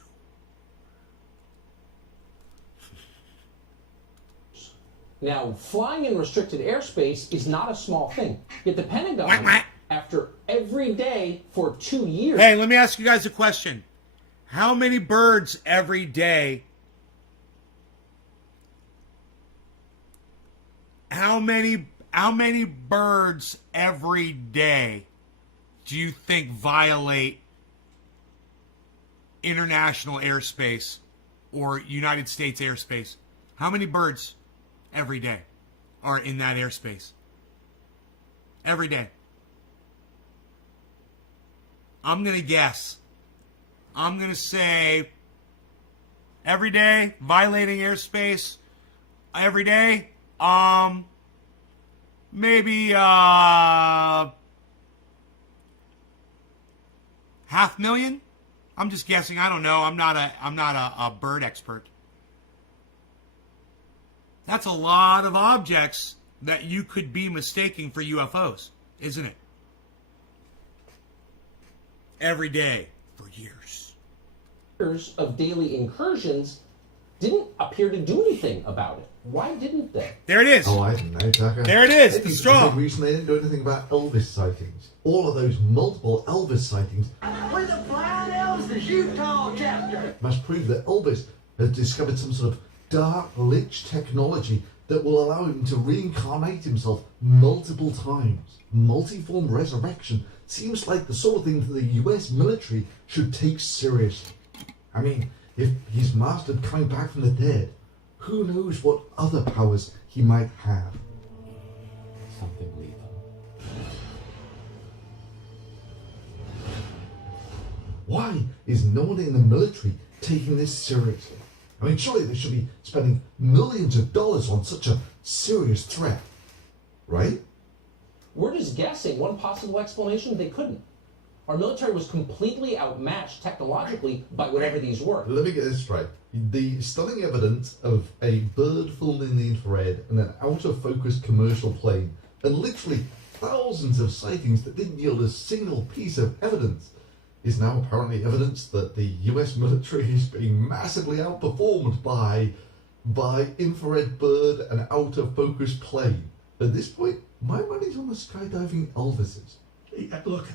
Now, flying in restricted airspace is not a small thing. Yet the Pentagon, after every day for 2 years... Hey, let me ask you guys a question. How many birds every day... How many birds every day do you think violate international airspace or United States airspace? How many birds every day are in that airspace? Every day. I'm going to guess. I'm going to say every day violating airspace every day. Maybe 500,000. I'm just guessing. I don't know. I'm not a bird expert. That's a lot of objects that you could be mistaking for UFOs, isn't it? Every day for years. Of daily incursions, didn't appear to do anything about it. Why didn't they? There it is. Oh, I don't know, Tucker. There it is, Maybe the straw. For the same reason they didn't do anything about Elvis sightings. All of those multiple Elvis sightings We're the Flying Elvis Utah chapter. must prove that Elvis has discovered some sort of dark lich technology that will allow him to reincarnate himself multiple times. Multiform resurrection seems like the sort of thing that the US military should take seriously. I mean, if he's mastered coming back from the dead, who knows what other powers he might have. Something lethal. Why is no one in the military taking this seriously? I mean, surely they should be spending millions of dollars on such a serious threat, right? We're just guessing. One possible explanation, they couldn't. Our military was completely outmatched technologically by whatever these were. Let me get this straight. The stunning evidence of a bird filmed in the infrared and an out-of-focus commercial plane, and literally thousands of sightings that didn't yield a single piece of evidence, is now apparently evidence that the US military is being massively outperformed by infrared bird and out-of-focus plane. At this point, my money's on the skydiving Elvises. Look,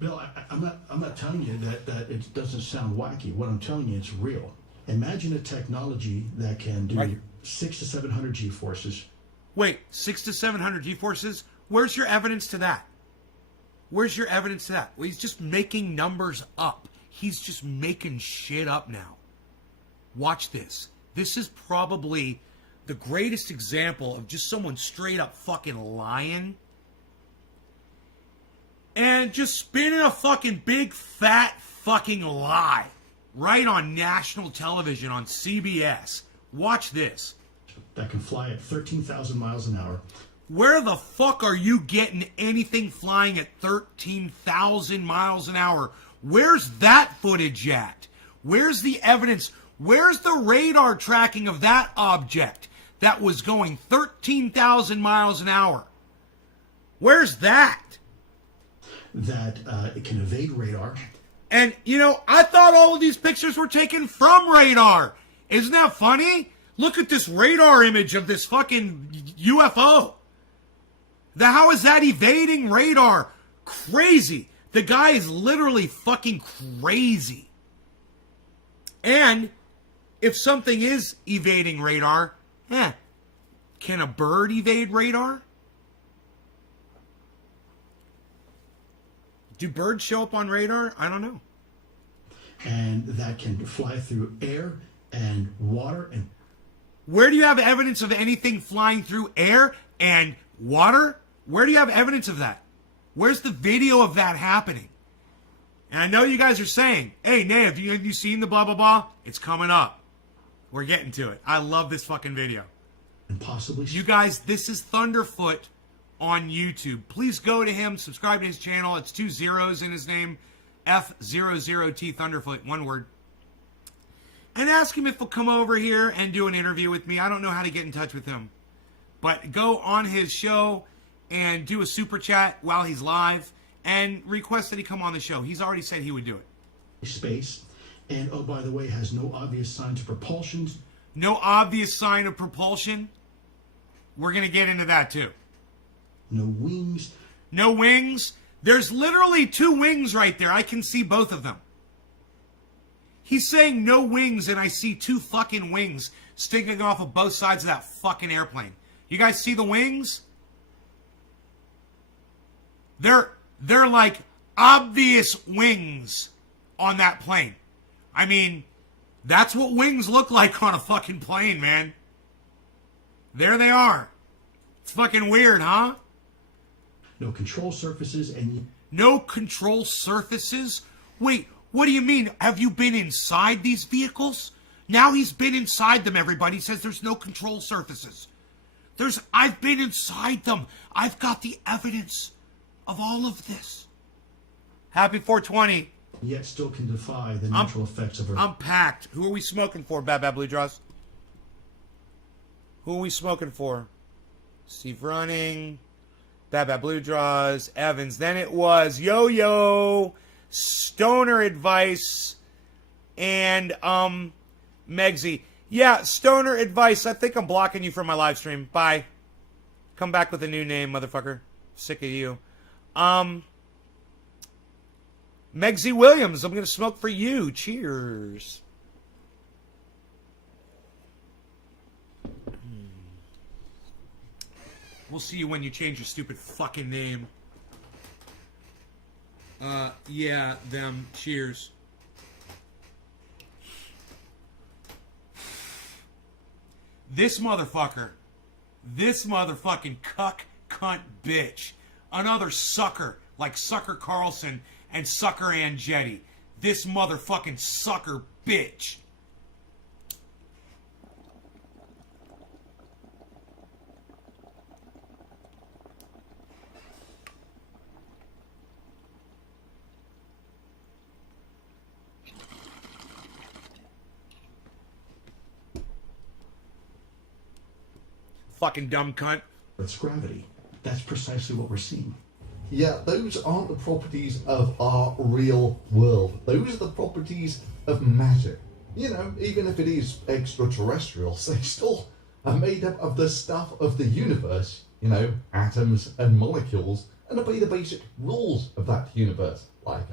Bill, I'm not telling you that it doesn't sound wacky. What I'm telling you, it's real. Imagine a technology that can do 600 to 700 G-forces. Wait, 600 to 700 G-forces? Where's your evidence to that? Where's your evidence to that? Well, he's just making numbers up. He's just making shit up now. Watch this. This is probably the greatest example of just someone straight up fucking lying and just spinning a fucking big fat fucking lie right on national television on CBS. Watch this. That can fly at 13,000 miles an hour. Where the fuck are you getting anything flying at 13,000 miles an hour? Where's that footage at? Where's the evidence? Where's the radar tracking of that object that was going 13,000 miles an hour? Where's that? That it can evade radar. And, you know, I thought all of these pictures were taken from radar. Isn't that funny? Look at this radar image of this fucking UFO. How is that evading radar? Crazy. The guy is literally fucking crazy. And if something is evading radar, can a bird evade radar? Do birds show up on radar? I don't know. And that can fly through air and water. And where do you have evidence of anything flying through air and water? Where do you have evidence of that? Where's the video of that happening? And I know you guys are saying, hey, Nay, have you seen the blah, blah, blah? It's coming up. We're getting to it. I love this fucking video. And possibly... You guys, this is Thunderfoot on YouTube. Please go to him, subscribe to his channel. It's 2 zeros in his name. F00T Thunderfoot, one word. And ask him if he'll come over here and do an interview with me. I don't know how to get in touch with him. But go on his show and do a super chat while he's live and request that he come on the show. He's already said he would do it. Space. And, oh, by the way, has no obvious signs of propulsion. No obvious sign of propulsion? We're going to get into that, too. No wings. No wings? There's literally 2 wings right there. I can see both of them. He's saying no wings, and I see 2 fucking wings sticking off of both sides of that fucking airplane. You guys see the wings? They're like obvious wings on that plane. I mean, that's what wings look like on a fucking plane, man. There they are. It's fucking weird, huh? No control surfaces and... No control surfaces? Wait, what do you mean? Have you been inside these vehicles? Now he's been inside them, everybody. He says there's no control surfaces. I've been inside them. I've got the evidence of all of this. Happy 420. Yet still can defy the natural effects of Earth. I'm packed. Who are we smoking for, Bad Bad Blue Draws? Who are we smoking for? Steve Running, Bad Bad Blue Draws, Evans. Then it was Yo-Yo, Stoner Advice, and Megsy. Yeah, Stoner Advice. I think I'm blocking you from my live stream. Bye. Come back with a new name, motherfucker. Sick of you. Megsy Williams, I'm going to smoke for you. Cheers. We'll see you when you change your stupid fucking name. Yeah, them. Cheers. This motherfucking cuck, cunt, bitch. Another sucker like Sucker Carlson and Sucker Andretti. This motherfucking sucker bitch. Fucking dumb cunt. It's gravity. That's precisely what we're seeing. Yeah, those aren't the properties of our real world. Those are the properties of magic. You know, even if it is extraterrestrials, they still are made up of the stuff of the universe, you know, atoms and molecules, and obey the basic rules of that universe, like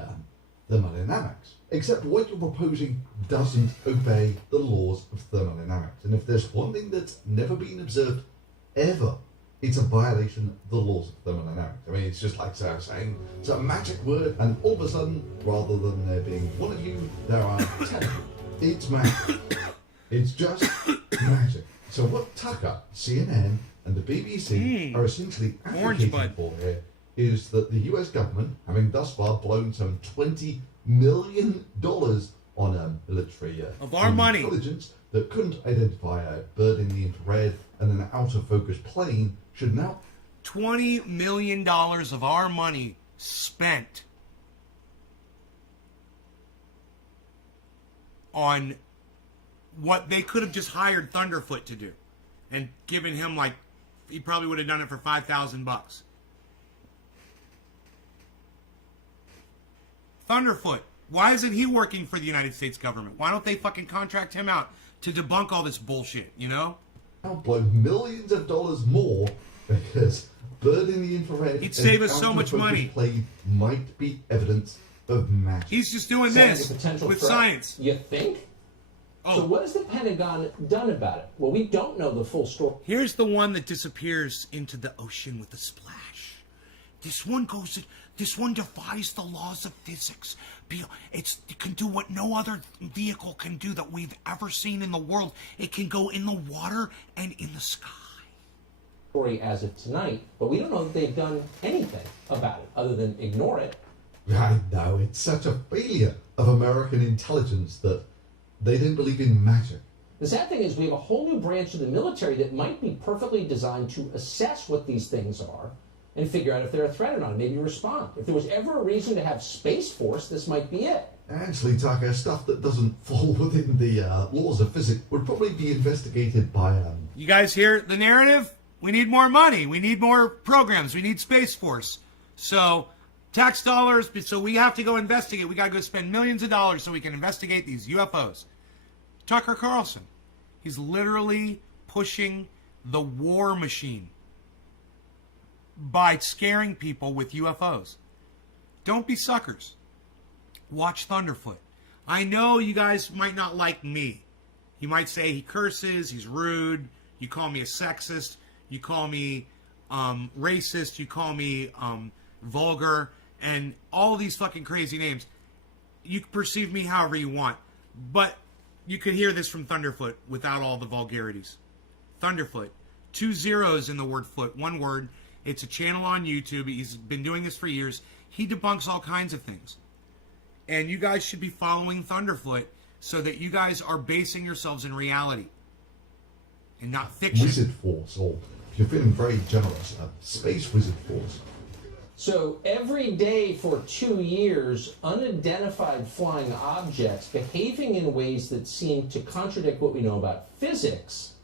thermodynamics. Except what you're proposing doesn't obey the laws of thermodynamics. And if there's one thing that's never been observed ever, it's a violation of the laws of thermodynamics. I mean, it's just like Sarah saying, it's a magic word, and all of a sudden, rather than there being one of you, there are 10 of you. It's magic. It's just magic. So what Tucker, CNN, and the BBC are essentially advocating for here is that the US government, having thus far blown some $20 million on military of our money intelligence that couldn't identify a bird in the infrared and an out-of-focus plane, should now... $20 million of our money spent on what they could have just hired Thunderfoot to do and given him, like, he probably would have done it for $5,000. Thunderfoot, why isn't he working for the United States government? Why don't they fucking contract him out to debunk all this bullshit, you know? Now blow millions of dollars more because bird in the infrared he'd save us so much money. Play might be evidence of magic. He's just doing this with science. You think? Oh. So what has the Pentagon done about it? Well, we don't know the full story. Here's the one that disappears into the ocean with a splash. This one defies the laws of physics. It can do what no other vehicle can do that we've ever seen in the world. It can go in the water and in the sky. As of tonight, but we don't know that they've done anything about it other than ignore it. I know, it's such a failure of American intelligence that they don't believe in magic. The sad thing is we have a whole new branch of the military that might be perfectly designed to assess what these things are and figure out if they're a threat or not, and maybe respond. If there was ever a reason to have Space Force, this might be it. Actually, Tucker, stuff that doesn't fall within the laws of physics would probably be investigated by... You guys hear the narrative? We need more money. We need more programs. We need Space Force. So, tax dollars, so we have to go investigate. We got to go spend millions of dollars so we can investigate these UFOs. Tucker Carlson, he's literally pushing the war machine by scaring people with UFOs. Don't be suckers. Watch Thunderfoot. I know you guys might not like me. You might say he curses, he's rude, you call me a sexist, you call me racist, you call me vulgar, and all these fucking crazy names. You can perceive me however you want, but you could hear this from Thunderfoot without all the vulgarities. Thunderfoot. 2 zeros in the word foot, one word. It's a channel on YouTube. He's been doing this for years. He debunks all kinds of things. And you guys should be following Thunderfoot so that you guys are basing yourselves in reality and not fiction. Wizard Force, or if you're feeling very generous, Space Wizard Force. So every day for 2 years, unidentified flying objects behaving in ways that seem to contradict what we know about physics.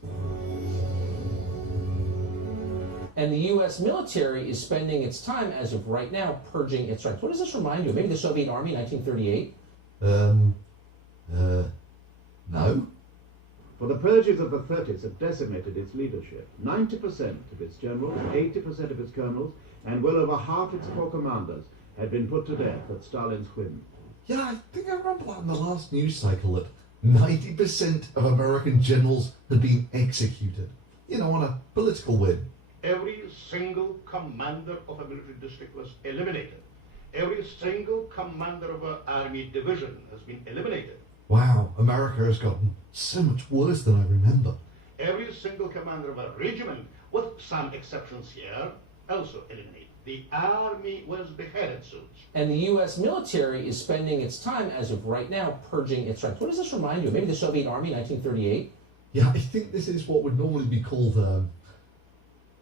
And the U.S. military is spending its time, as of right now, purging its ranks. What does this remind you of? Maybe the Soviet Army, 1938? No. But the purges of the 30s had decimated its leadership. 90% of its generals, 80% of its colonels, and well over half its corps commanders had been put to death at Stalin's whim. Yeah, I think I remember that in the last news cycle that 90% of American generals had been executed. You know, on a political whim. Every single commander of a military district was eliminated. Every single commander of an army division has been eliminated. Wow, America has gotten so much worse than I remember. Every single commander of a regiment, with some exceptions here, also eliminated. The army was beheaded soon. And the U.S. military is spending its time, as of right now, purging its ranks. What does this remind you of? Maybe the Soviet Army, 1938? Yeah, I think this is what would normally be called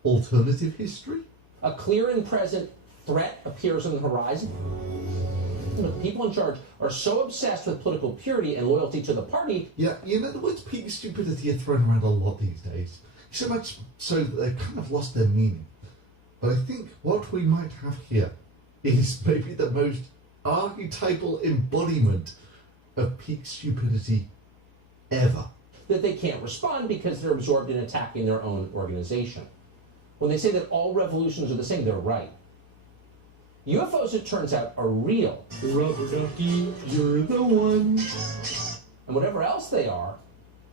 alternative history. A clear and present threat appears on the horizon. You know, the people in charge are so obsessed with political purity and loyalty to the party. Yeah, you know, the words peak stupidity are thrown around a lot these days. So much so that they've kind of lost their meaning. But I think what we might have here is maybe the most archetypal embodiment of peak stupidity ever. That they can't respond because they're absorbed in attacking their own organization. When they say that all revolutions are the same, they're right. UFOs, it turns out, are real. Rubber ducky, you're the one. And whatever else they are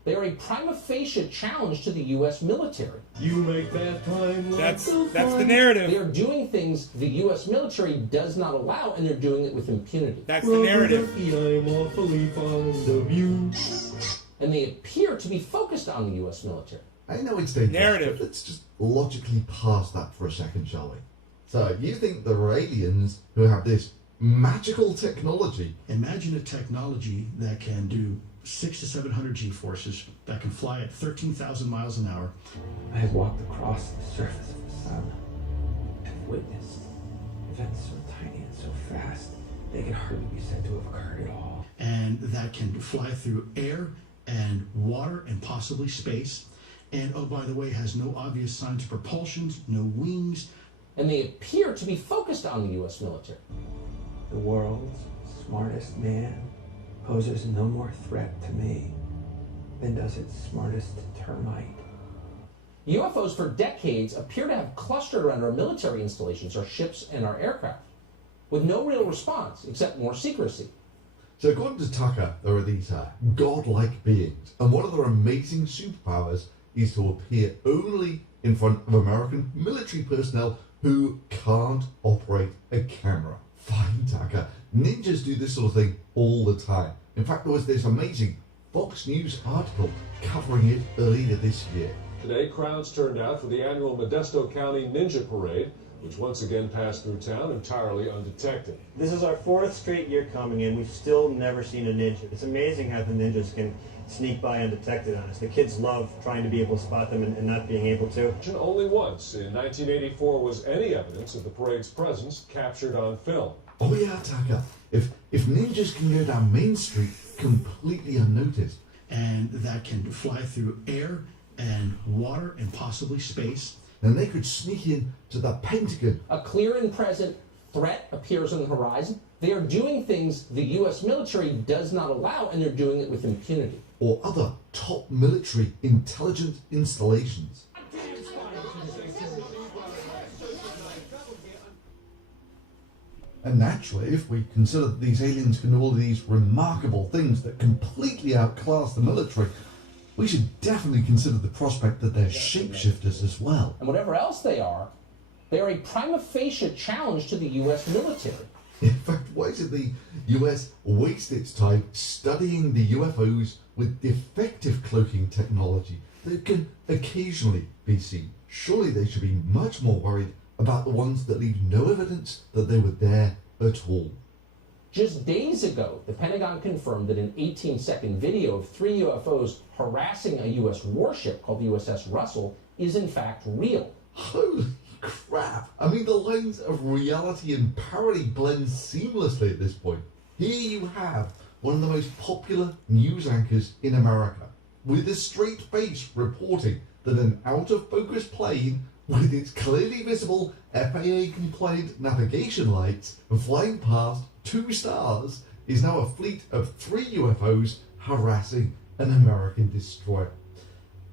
a prima facie challenge to the U.S. military. You make that time That's the narrative. They are doing things the U.S. military does not allow, and they're doing it with impunity. That's the narrative. Ducky, I'm awfully fond of you. And they appear to be focused on the U.S. military. I know it's dangerous, Narrative. but let's just logically parse that for a second, shall we? So, you think there are aliens who have this magical technology? Imagine a technology that can do 600 to 700 G-forces, that can fly at 13,000 miles an hour. I have walked across the surface of the sun and witnessed events so tiny and so fast they can hardly be said to have occurred at all. And that can fly through air and water and possibly space. And, oh, by the way, has no obvious signs of propulsion, no wings. And they appear to be focused on the U.S. military. The world's smartest man poses no more threat to me than does its smartest termite. UFOs for decades appear to have clustered around our military installations, our ships, and our aircraft, with no real response except more secrecy. So according to Tucker, there are these godlike beings, and one of their amazing superpowers is to appear only in front of American military personnel who can't operate a camera. Fine, Tucker. Ninjas do this sort of thing all the time. In fact, there was this amazing Fox News article covering it earlier this year. Today, crowds turned out for the annual Modesto County Ninja Parade, which once again passed through town entirely undetected. This is our 4th straight year coming in. We've still never seen a ninja. It's amazing how the ninjas can sneak by undetected on us. The kids love trying to be able to spot them and not being able to. Only once, in 1984, was any evidence of the parade's presence captured on film. Oh yeah, Tucker. If ninjas can go down Main Street completely unnoticed. And that can fly through air and water and possibly space. Then they could sneak in to the Pentagon. A clear and present threat appears on the horizon. They are doing things the U.S. military does not allow, and they're doing it with impunity. Or other top military intelligence installations. And naturally, if we consider that these aliens can do all these remarkable things that completely outclass the military, we should definitely consider the prospect that they're shapeshifters as well. And whatever else they are a prima facie challenge to the U.S. military. In fact, why should the US waste its time studying the UFOs with defective cloaking technology that can occasionally be seen? Surely they should be much more worried about the ones that leave no evidence that they were there at all. Just days ago, the Pentagon confirmed that an 18-second video of 3 UFOs harassing a U.S. warship called the USS Russell is in fact real. Holy crap! I mean, the lines of reality and parody blend seamlessly at this point. Here you have one of the most popular news anchors in America, with a straight face reporting that an out-of-focus plane with its clearly visible FAA-compliant navigation lights flying past 2 stars is now a fleet of 3 UFOs harassing an American destroyer.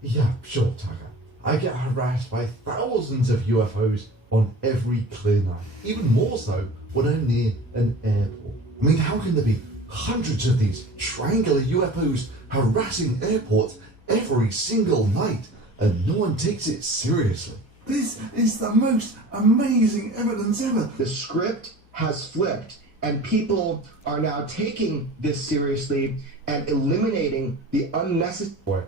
Yeah, sure, Tucker. I get harassed by thousands of UFOs on every clear night. Even more so when I'm near an airport. I mean, how can there be hundreds of these triangular UFOs harassing airports every single night and no one takes it seriously? This is the most amazing evidence ever. The script has flipped, and people are now taking this seriously and eliminating the unnecessary...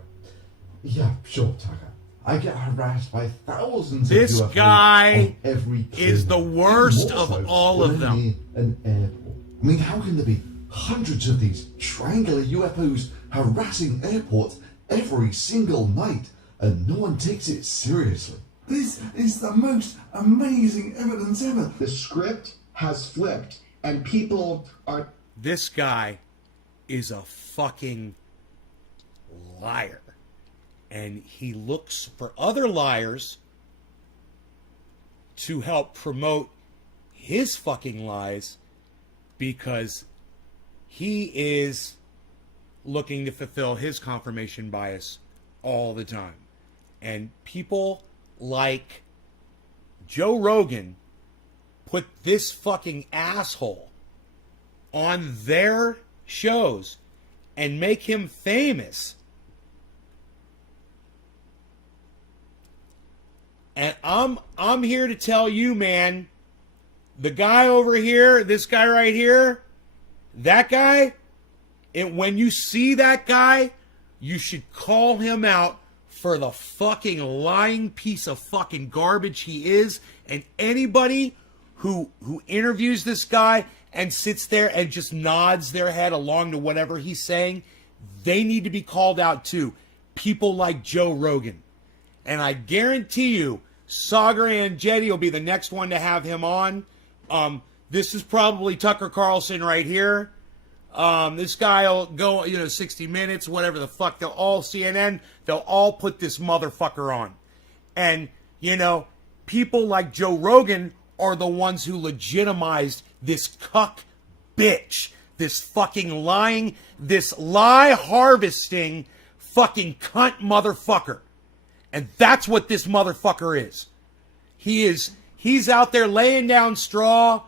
Yeah, sure, Tucker. I get harassed by thousands This of UFOs guy on every clear is the night. worst Even more of so all when of I'm them. near an airport. I mean, how can there be hundreds of these triangular UFOs harassing airports every single night and no one takes it seriously? This is the most amazing evidence ever. The script has flipped, and people are... This guy is a fucking liar. And he looks for other liars to help promote his fucking lies because he is looking to fulfill his confirmation bias all the time. And people like Joe Rogan put this fucking asshole on their shows and make him famous. And I'm here to tell you, man, the guy over here, this guy right here, that guy, when you see that guy, you should call him out for the fucking lying piece of fucking garbage he is. And anybody who interviews this guy and sits there and just nods their head along to whatever he's saying, they need to be called out too. People like Joe Rogan. And I guarantee you, Sagar and Jetty will be the next one to have him on. This is probably Tucker Carlson right here. This guy will go, 60 Minutes, whatever the fuck. They'll all, CNN, they'll all put this motherfucker on. And, people like Joe Rogan are the ones who legitimized this cuck bitch. This fucking lying, this lie harvesting fucking cunt motherfucker. And that's what this motherfucker is. He's out there laying down straw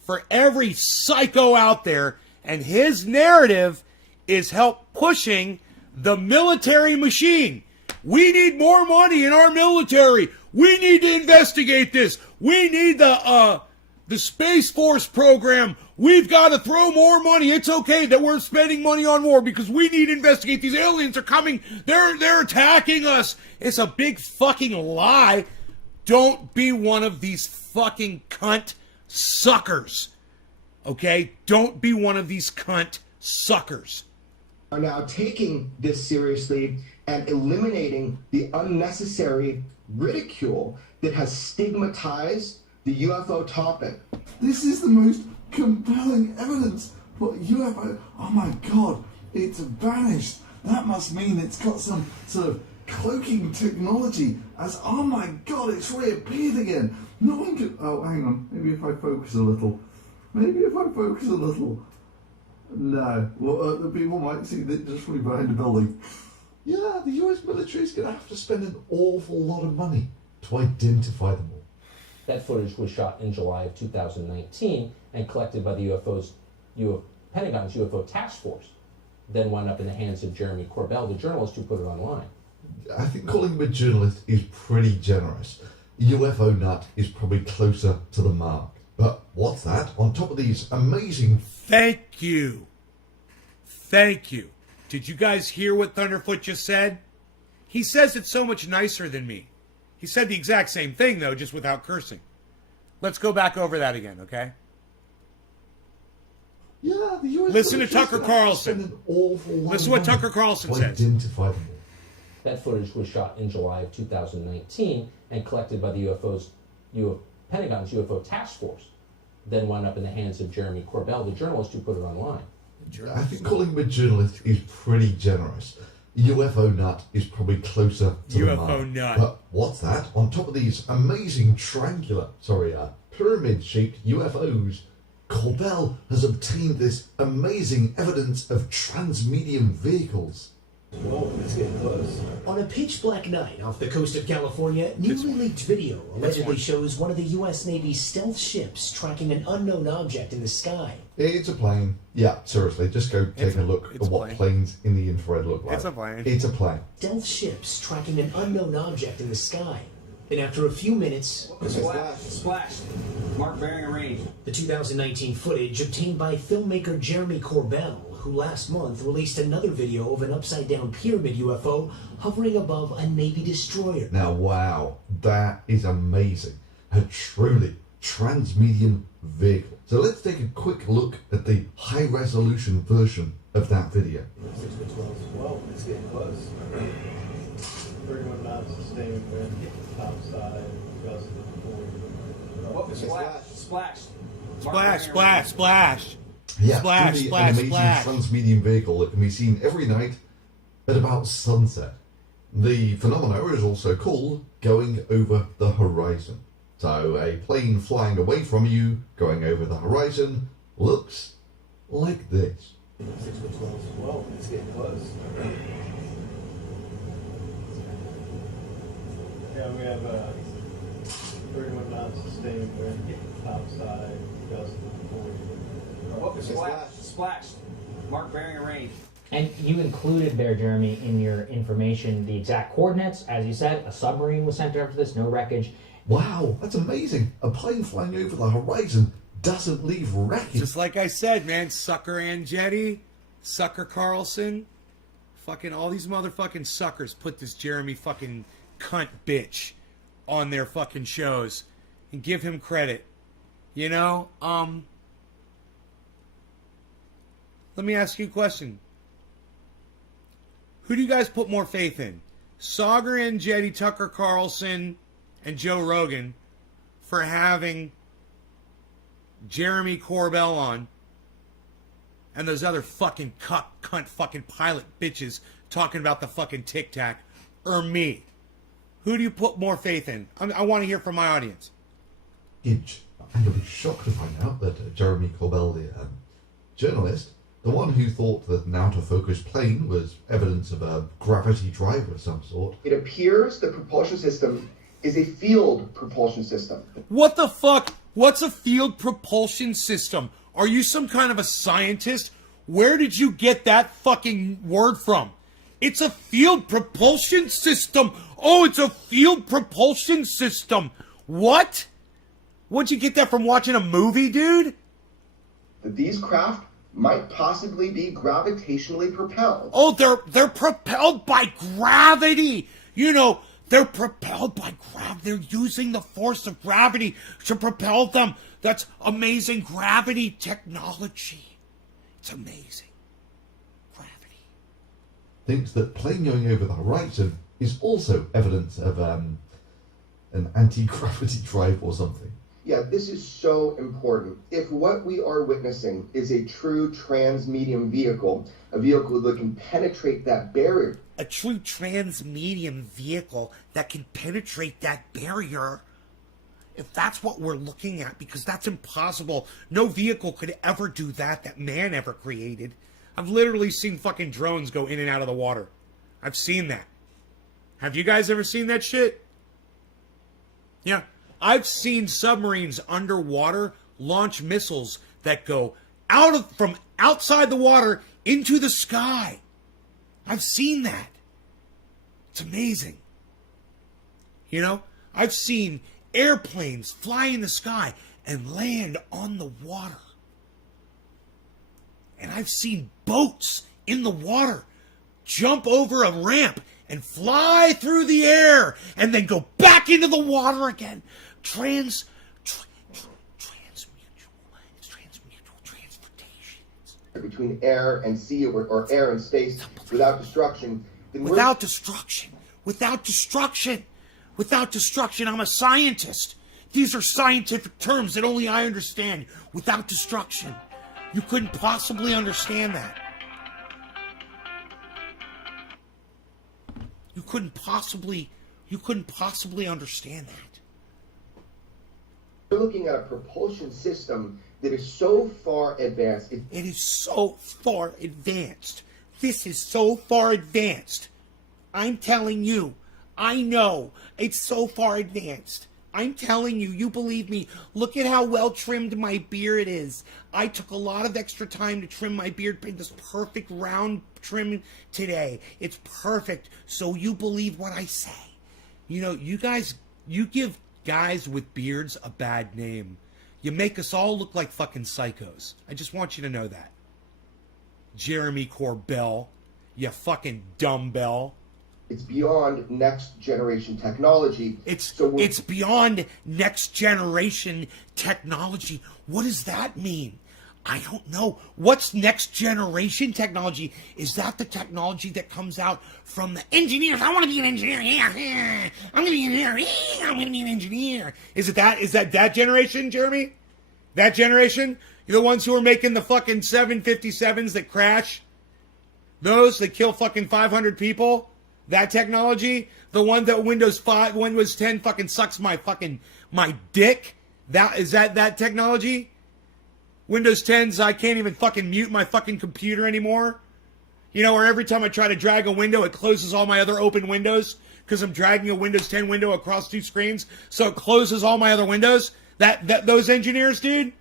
for every psycho out there, and his narrative is help pushing the military machine. We need more money in our military. We need to investigate this. We need the Space Force program. We've got to throw more money. It's okay that we're spending money on war because we need to investigate. These aliens are coming. They're attacking us. It's a big fucking lie. Don't be one of these fucking cunt suckers. Okay? Don't be one of these cunt suckers. Are now taking this seriously and eliminating the unnecessary ridicule that has stigmatized the UFO topic. This is the most compelling evidence for UFO. Oh my god, it's vanished. That must mean it's got some sort of cloaking technology as, oh my god, it's reappeared again. No one can... Oh, hang on. Maybe if I focus a little. No. Well, the people might see that just from behind the building. Yeah, the US military is going to have to spend an awful lot of money to identify them all. That footage was shot in July of 2019 and collected by the Pentagon's UFO Task Force, then wound up in the hands of Jeremy Corbell, the journalist who put it online. I think calling him a journalist is pretty generous. UFO nut is probably closer to the mark. But what's that? On top of these amazing... Thank you. Did you guys hear what Thunderfoot just said? He says it so much nicer than me. He said the exact same thing, though, just without cursing. Let's go back over that again, okay? Yeah, the US Listen to Tucker Carlson. Listen to what Tucker Carlson says. Identify them all. That footage was shot in July of 2019 and collected by the Pentagon's UFO Task Force, then wound up in the hands of Jeremy Corbell, the journalist who put it online. I think calling him a journalist is pretty generous. UFO nut is probably closer to the mark. UFO nut. But what's that? On top of these amazing pyramid-shaped UFOs, Corbell has obtained this amazing evidence of transmedium vehicles. Whoa, it's getting close. On a pitch-black night off the coast of California, newly leaked video allegedly shows one of the U.S. Navy's stealth ships tracking an unknown object in the sky. It's a plane. Yeah, seriously, just go take a look at what planes in the infrared look like. It's a plane. It's a plane. Stealth ships tracking an unknown object in the sky. And after a few minutes... Splashed. Mark bearing range. The 2019 footage obtained by filmmaker Jeremy Corbell, who last month released another video of an upside-down pyramid UFO hovering above a Navy destroyer. Now, wow, that is amazing. A truly transmedium vehicle. So let's take a quick look at the high-resolution version of that video. 6 to 12. Whoa, it's getting close. 31 knots, sustained wind, top side, gust of 40. Whoa, splashed. Splash, splash, splash. Yeah, Splash, truly splash, an amazing splash. transmedium vehicle that can be seen every night at about sunset. The phenomena is also called going over the horizon. So a plane flying away from you, going over the horizon, looks like this. 6 to 12. Whoa, it's getting close. Yeah, we have 31 knots, sustained wind, top side, gust of 40. Whoa, splashed. Mark bearing range. And you included there, Jeremy, in your information the exact coordinates. As you said, a submarine was sent after this, no wreckage. Wow, that's amazing. A plane flying over the horizon doesn't leave wreckage. Just like I said, man, Sucker Andretti, Sucker Carlson, fucking all these motherfucking suckers put this Jeremy fucking cunt bitch on their fucking shows and give him credit. You know, let me ask you a question. Who do you guys put more faith in? Sagar Andretti, Tucker Carlson, and Joe Rogan for having Jeremy Corbell on, and those other fucking cunt fucking pilot bitches talking about the fucking Tic Tac, or me? Who do you put more faith in? I want to hear from my audience. And you'll be shocked to find out that Jeremy Corbell, the journalist, the one who thought that an out-of-focus plane was evidence of a gravity drive of some sort. It appears the propulsion system is a field propulsion system. What the fuck? What's a field propulsion system? Are you some kind of a scientist? Where did you get that fucking word from? It's a field propulsion system. Oh, it's a field propulsion system. What? Where'd you get that from, watching a movie, dude? These craft might possibly be gravitationally propelled. Oh, they're propelled by gravity. You know, they're propelled by gravity. They're using the force of gravity to propel them. That's amazing gravity technology. It's amazing. Thinks that plane going over the horizon is also evidence of an anti-gravity drive or something. Yeah, this is so important. If what we are witnessing is a true transmedium vehicle, a vehicle that can penetrate that barrier. A true transmedium vehicle that can penetrate that barrier. If that's what we're looking at, because that's impossible. No vehicle could ever do that man ever created. I've literally seen fucking drones go in and out of the water. I've seen that. Have you guys ever seen that shit? Yeah. I've seen submarines underwater launch missiles that go from outside the water into the sky. I've seen that. It's amazing. You know, I've seen airplanes fly in the sky and land on the water. And I've seen boats in the water jump over a ramp and fly through the air and then go back into the water again. Transmutual transportation. Between air and sea or air and space without destruction. Without destruction. Without destruction. Without destruction. I'm a scientist. These are scientific terms that only I understand. Without destruction. You couldn't possibly understand that. You couldn't possibly understand that. We're looking at a propulsion system that is so far advanced. It is so far advanced This is so far advanced. I'm telling you. I know. It's so far advanced. I'm telling you, you believe me. Look at how well trimmed my beard is. I took a lot of extra time to trim my beard, put this perfect round trim today. It's perfect. So you believe what I say. You know, you guys, you give guys with beards a bad name. You make us all look like fucking psychos. I just want you to know that. Jeremy Corbell, you fucking dumbbell. It's beyond next generation technology. It's beyond next generation technology. What does that mean? I don't know. What's next generation technology? Is that the technology that comes out from the engineers? I want to be an engineer. Yeah. I'm going to be an engineer. Yeah, I'm going to be an engineer. Is it that? Is that generation, Jeremy? That generation? You're the ones who are making the fucking 757s that crash? Those that kill fucking 500 people? That technology? The one that Windows 10 fucking sucks my dick? Is that technology? Windows 10's I can't even fucking mute my fucking computer anymore. You know, or every time I try to drag a window, it closes all my other open windows because I'm dragging a Windows 10 window across two screens, so it closes all my other windows. Those engineers, dude?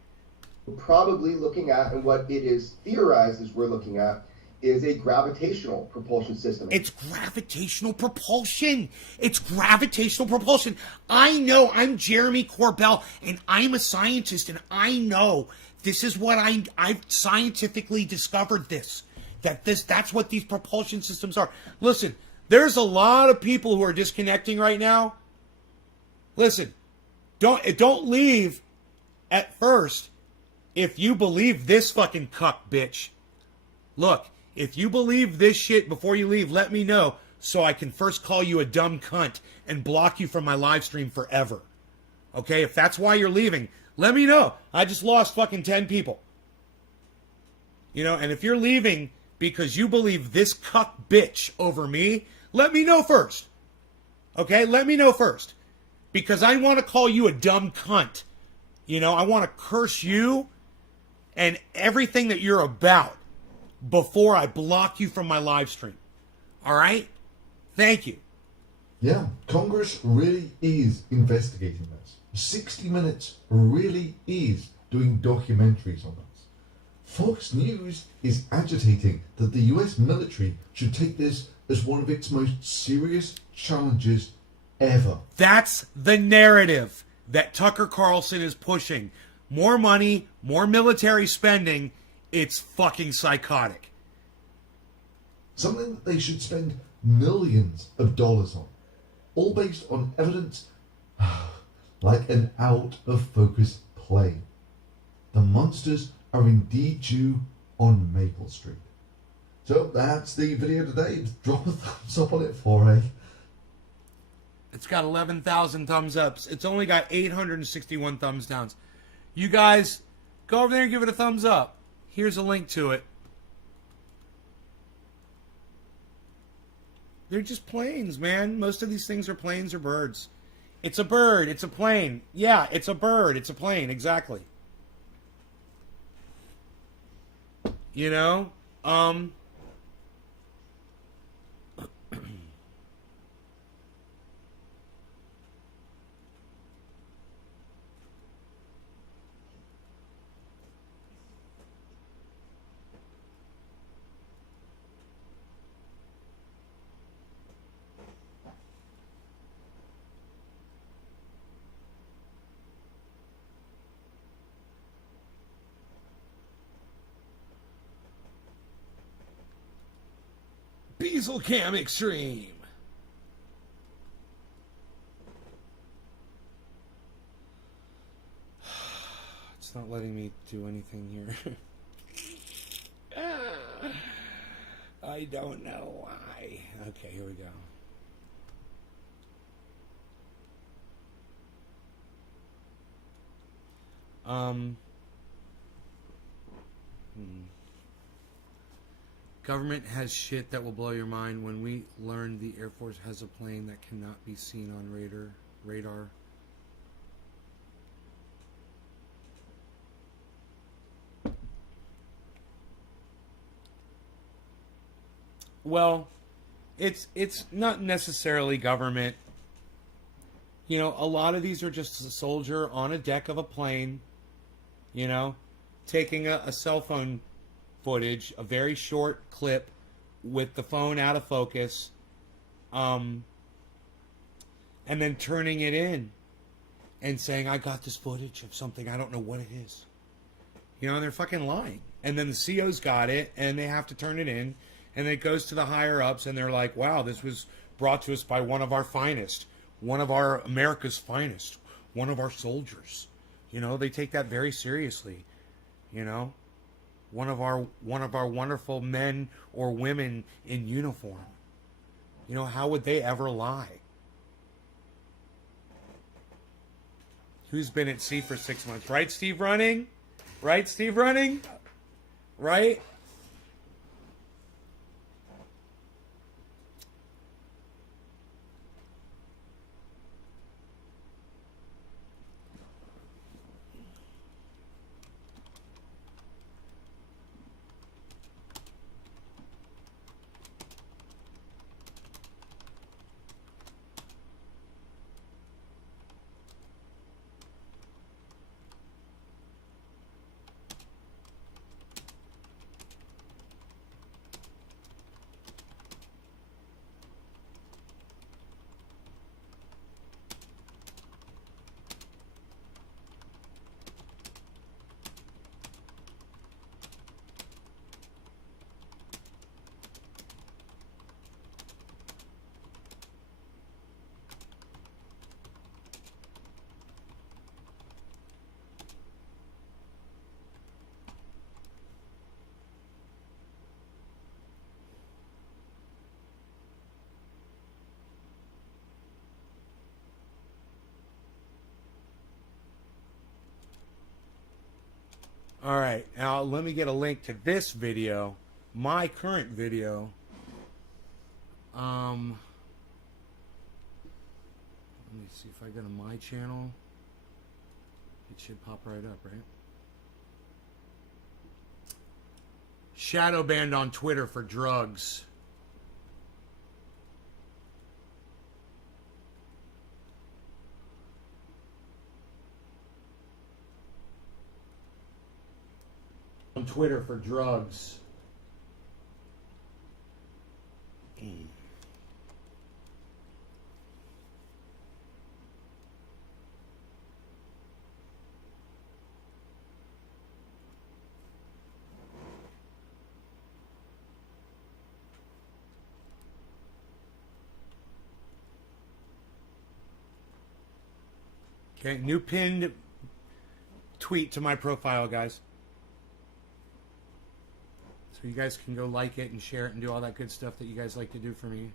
We're probably looking at, and what it is theorized is we're looking at, is a gravitational propulsion system. It's gravitational propulsion. It's gravitational propulsion. I know. I'm Jeremy Corbell, and I'm a scientist, and I know this is what I've scientifically discovered this. That's what these propulsion systems are. Listen, there's a lot of people who are disconnecting right now. Listen, don't leave at first if you believe this fucking cuck bitch. Look, if you believe this shit before you leave, let me know so I can first call you a dumb cunt and block you from my live stream forever. Okay, if that's why you're leaving, let me know. I just lost fucking 10 people. You know, and if you're leaving because you believe this cuck bitch over me, let me know first. Okay, let me know first. Because I want to call you a dumb cunt. You know, I want to curse you and everything that you're about before I block you from my live stream. All right? Thank you. Yeah, Congress really is investigating this. 60 Minutes really is doing documentaries on this. Fox News is agitating that the US military should take this as one of its most serious challenges ever. That's the narrative that Tucker Carlson is pushing. More money, more military spending. It's fucking psychotic. Something that they should spend millions of dollars on. All based on evidence like an out-of-focus plane. The monsters are indeed due on Maple Street. So that's the video today. Drop a thumbs up on it for me. It's got 11,000 thumbs ups. It's only got 861 thumbs downs. You guys, go over there and give it a thumbs up. Here's a link to it. They're just planes, man. Most of these things are planes or birds. It's a bird. It's a plane. Yeah, it's a bird. It's a plane. Exactly. You know? Diesel Cam Extreme. It's not letting me do anything here. I don't know why. Okay, here we go. Government has shit that will blow your mind. When we learned the Air Force has a plane that cannot be seen on radar. Well, it's not necessarily government. You know, a lot of these are just a soldier on a deck of a plane, you know, taking a cell phone footage, a very short clip with the phone out of focus, and then turning it in and saying, I got this footage of something, I don't know what it is. You know, and they're fucking lying. And then the CO's got it, and they have to turn it in, and it goes to the higher-ups, and they're like, wow, this was brought to us by one of our finest, one of our America's finest, one of our soldiers. You know, they take that very seriously. You know, one of our wonderful men or women in uniform. You know, how would they ever lie? Who's been at sea for 6 months? Right, Steve Running? Right, Steve Running? Right? All right, now let me get a link to this video, my current video. Let me see if I go to my channel. It should pop right up, right? Shadow banned on Twitter for drugs. On Twitter for drugs. Okay, new pinned tweet to my profile, guys. So you guys can go like it and share it and do all that good stuff that you guys like to do for me.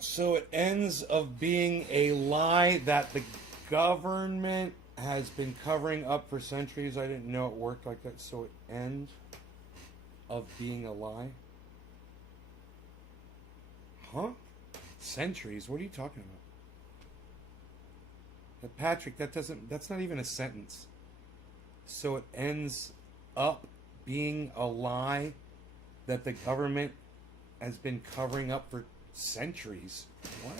So it ends of being a lie that the government has been covering up for centuries. I didn't know it worked like that. So it ends of being a lie. Huh? Centuries? What are you talking about? But Patrick, that's not even a sentence. So it ends up being a lie that the government has been covering up for centuries. What?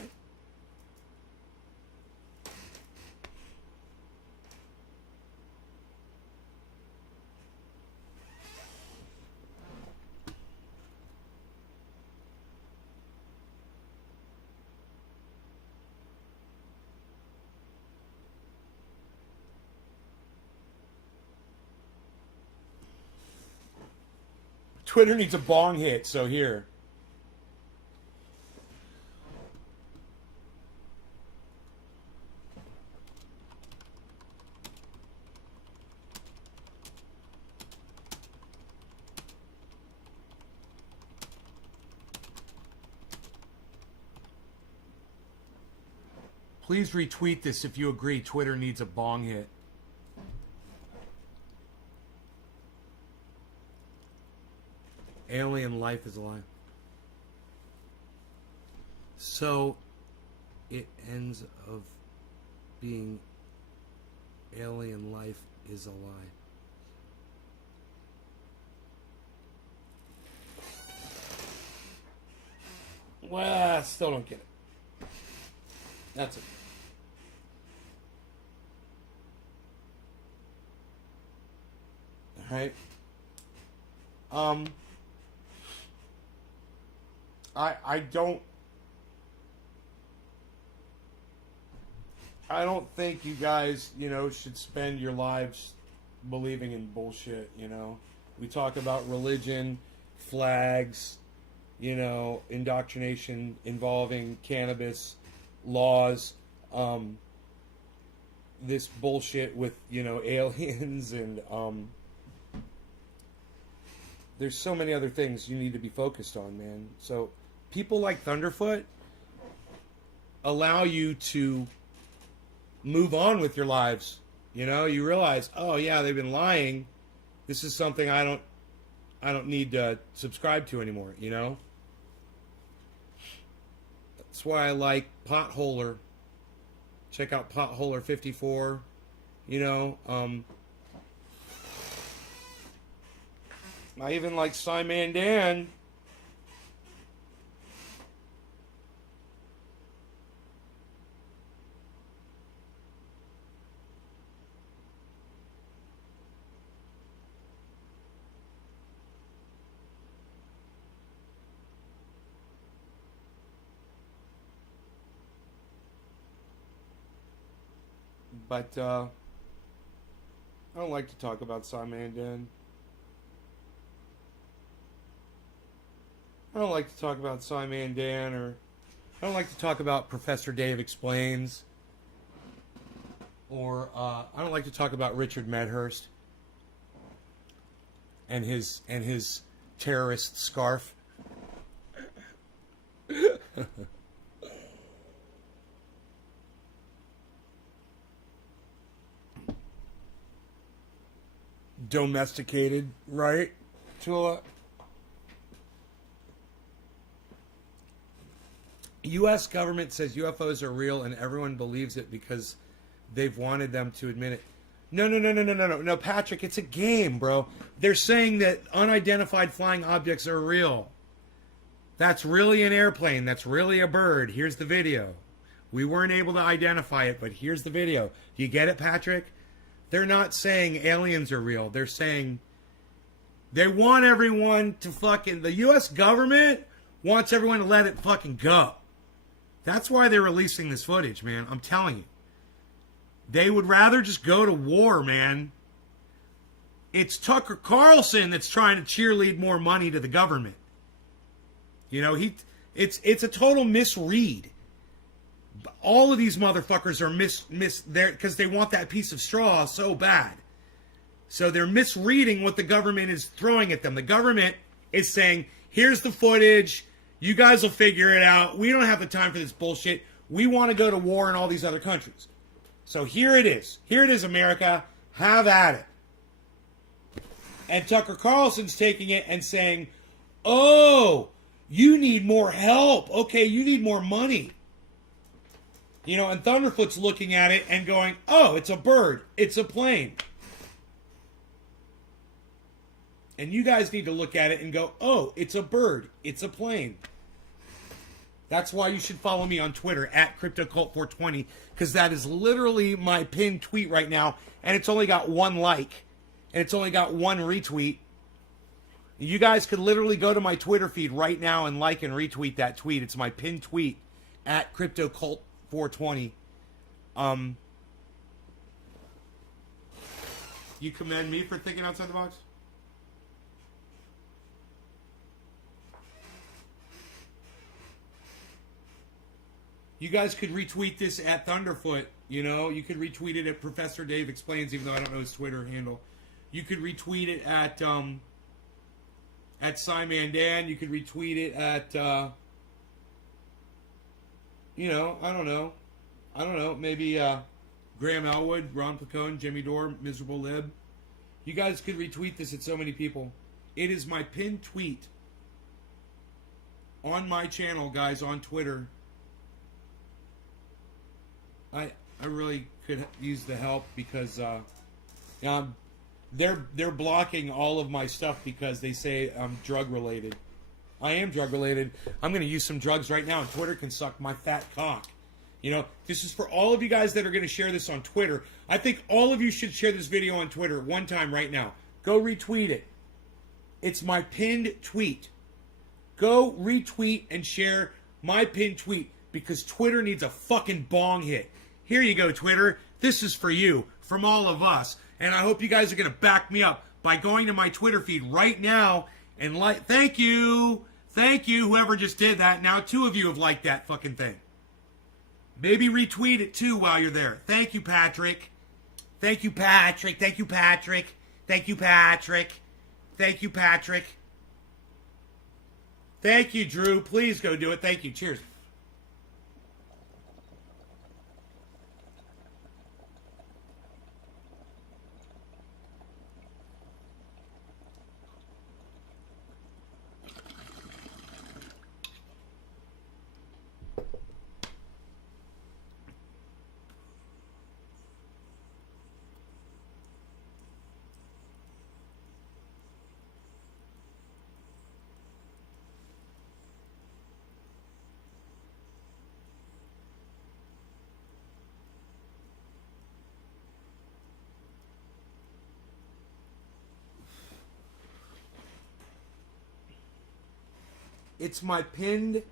Twitter needs a bong hit, so here. Please retweet this if you agree Twitter needs a bong hit. Alien life is alive. So it ends of being alien life is alive. Well, I still don't get it. That's it. All right. I don't think you guys, should spend your lives believing in bullshit, We talk about religion, flags, indoctrination involving cannabis, laws, this bullshit with, aliens and there's so many other things you need to be focused on, man. So people like Thunderfoot allow you to move on with your lives. You realize, oh yeah, they've been lying. This is something I don't need to subscribe to anymore, That's why I like Potholer. Check out Potholer 54. I even like Simon Dan. But I don't like to talk about Simon Dan. I don't like to talk about Simon Dan, or I don't like to talk about Professor Dave Explains, or I don't like to talk about Richard Medhurst and his terrorist scarf. Domesticated, right, Chula? U.S. government says UFOs are real and everyone believes it because they've wanted them to admit it. No, Patrick, it's a game, bro. They're saying that unidentified flying objects are real. That's really an airplane. That's really a bird. Here's the video. We weren't able to identify it, but here's the video. Do you get it, Patrick? They're not saying aliens are real. They're saying they want everyone to the U.S. government wants everyone to let it fucking go. That's why they're releasing this footage, man. I'm telling you. They would rather just go to war, man. It's Tucker Carlson that's trying to cheerlead more money to the government. It's a total misread. All of these motherfuckers are there because they want that piece of straw so bad. So they're misreading what the government is throwing at them. The government is saying, here's the footage. You guys will figure it out. We don't have the time for this bullshit. We want to go to war in all these other countries. So here it is. Here it is, America. Have at it. And Tucker Carlson's taking it and saying, oh, you need more help. Okay, you need more money. And Thunderfoot's looking at it and going, oh, it's a bird. It's a plane. And you guys need to look at it and go, oh, it's a bird. It's a plane. That's why you should follow me on Twitter at CryptoCult420, because that is literally my pinned tweet right now, and it's only got 1 like, and it's only got 1 retweet. You guys could literally go to my Twitter feed right now and like and retweet that tweet. It's my pinned tweet at CryptoCult420. You commend me for thinking outside the box? You guys could retweet this at Thunderfoot. You could retweet it at Professor Dave Explains, even though I don't know his Twitter handle. You could retweet it at Simon Dan. You could retweet it at I don't know. I don't know, maybe Graham Elwood, Ron Pacone, Jimmy Dore, Miserable Lib. You guys could retweet this at so many people. It is my pinned tweet on my channel, guys, on Twitter. I really could use the help because they're blocking all of my stuff because they say I'm drug related. I am drug related. I'm going to use some drugs right now, and Twitter can suck my fat cock. You know, this is for all of you guys that are going to share this on Twitter. I think all of you should share this video on Twitter one time right now. Go retweet it. It's my pinned tweet. Go retweet and share my pinned tweet because Twitter needs a fucking bong hit. Here you go, Twitter. This is for you, from all of us. And I hope you guys are going to back me up by going to my Twitter feed right now and like. Thank you. Thank you, whoever just did that. Now 2 of you have liked that fucking thing. Maybe retweet it too while you're there. Thank you, Patrick. Thank you, Patrick. Thank you, Patrick. Thank you, Patrick. Thank you, Patrick. Thank you, Drew. Please go do it. Thank you. Cheers. It's my pinned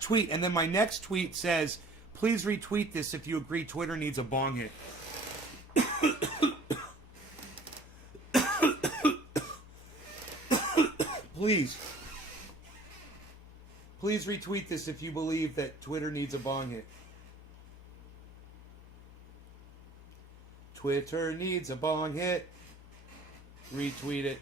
tweet. And then my next tweet says, please retweet this if you agree Twitter needs a bong hit. Please. Please retweet this if you believe that Twitter needs a bong hit. Twitter needs a bong hit. Retweet it.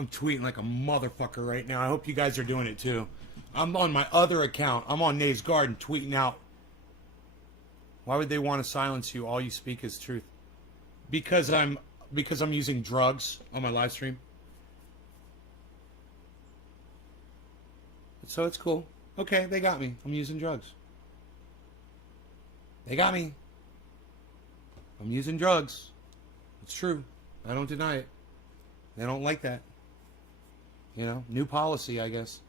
I'm tweeting like a motherfucker right now. I hope you guys are doing it too. I'm on my other account. I'm on Nays Garden tweeting out. Why would they want to silence you? All you speak is truth. Because I'm using drugs on my live stream. So it's cool. Okay, they got me. I'm using drugs. They got me. I'm using drugs. It's true. I don't deny it. They don't like that. You know, new policy, I guess.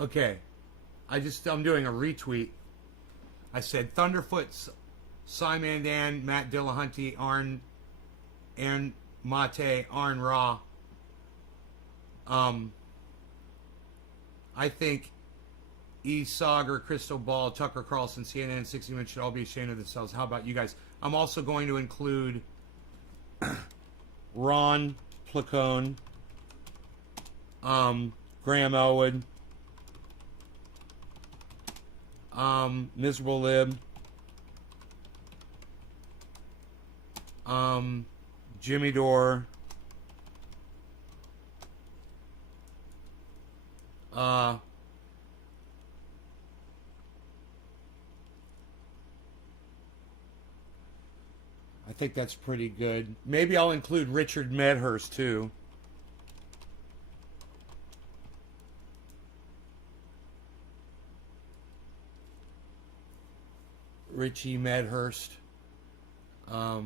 Okay, I'm doing a retweet. I said Thunderfoot, Simon Dan, Matt Dillahunty, Arn Mate, Arn Ra. I think E. Sauger, Crystal Ball, Tucker Carlson, CNN, 60 Minutes should all be ashamed of themselves. How about you guys? I'm also going to include Ron Placone, Graham Elwood, Miserable Lib, Jimmy Dore, I think that's pretty good. Maybe I'll include Richard Medhurst too. Richie Medhurst. All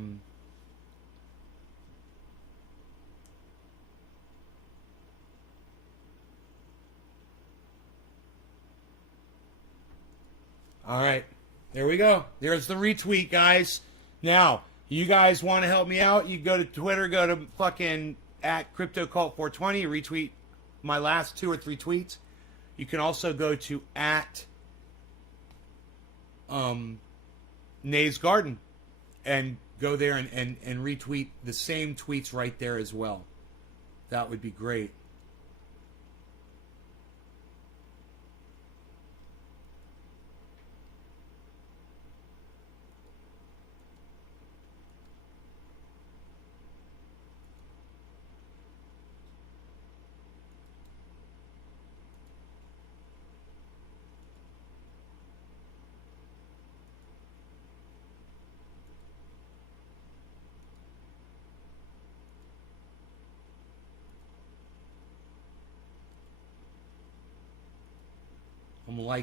right. There we go. There's the retweet, guys. Now, you guys want to help me out? You go to Twitter, go to fucking at CryptoCult420, retweet my last 2 or 3 tweets. You can also go to at Nays Garden and go there and retweet the same tweets right there as well. That would be great.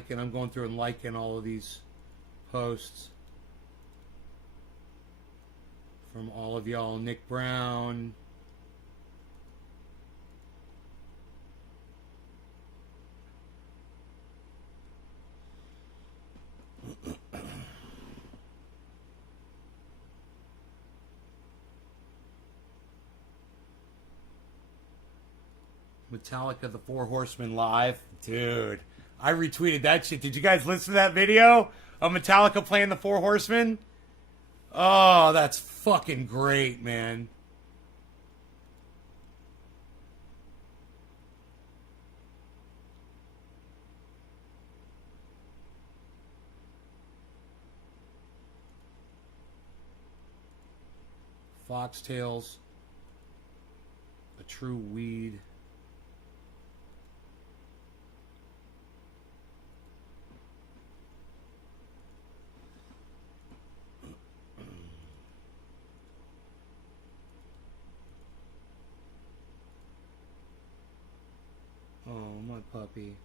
I'm going through and liking all of these posts from all of y'all. Nick Brown, Metallica, the Four Horsemen live. Dude, I retweeted that shit. Did you guys listen to that video of Metallica playing the Four Horsemen? Oh, that's fucking great, man. Foxtails. A true weed. Oh, my puppy.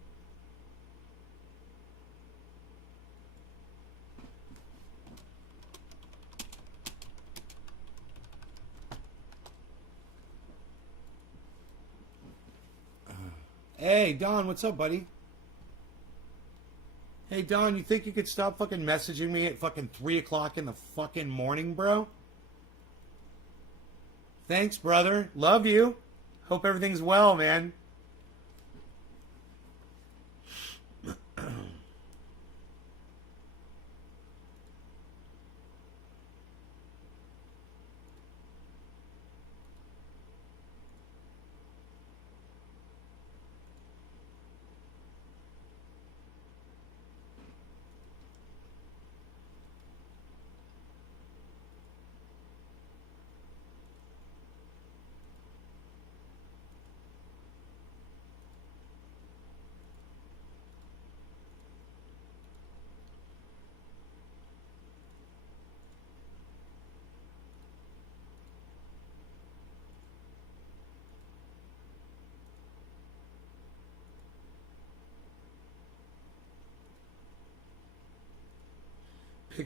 Hey, Don, what's up, buddy? Hey, Don, you think you could stop fucking messaging me at fucking 3 o'clock in the fucking morning, bro? Thanks, brother. Love you. Hope everything's well, man.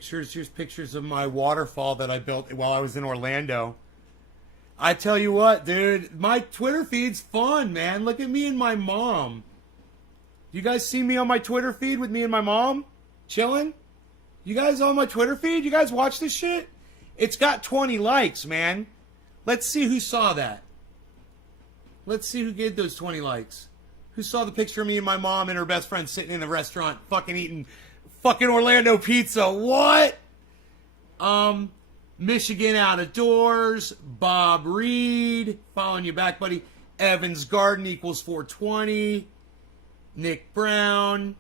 Here's pictures of my waterfall that I built while I was in Orlando. I tell you what, dude, my Twitter feed's fun, man. Look at me and my mom. You guys see me on my Twitter feed with me and my mom? Chilling? You guys on my Twitter feed? You guys watch this shit? It's got 20 likes, man. Let's see who saw that. Let's see who gave those 20 likes. Who saw the picture of me and my mom and her best friend sitting in the restaurant fucking eating fucking Orlando pizza? What? Michigan Out of Doors, Bob Reed, following you back, buddy. Evans Garden equals 420. Nick Brown.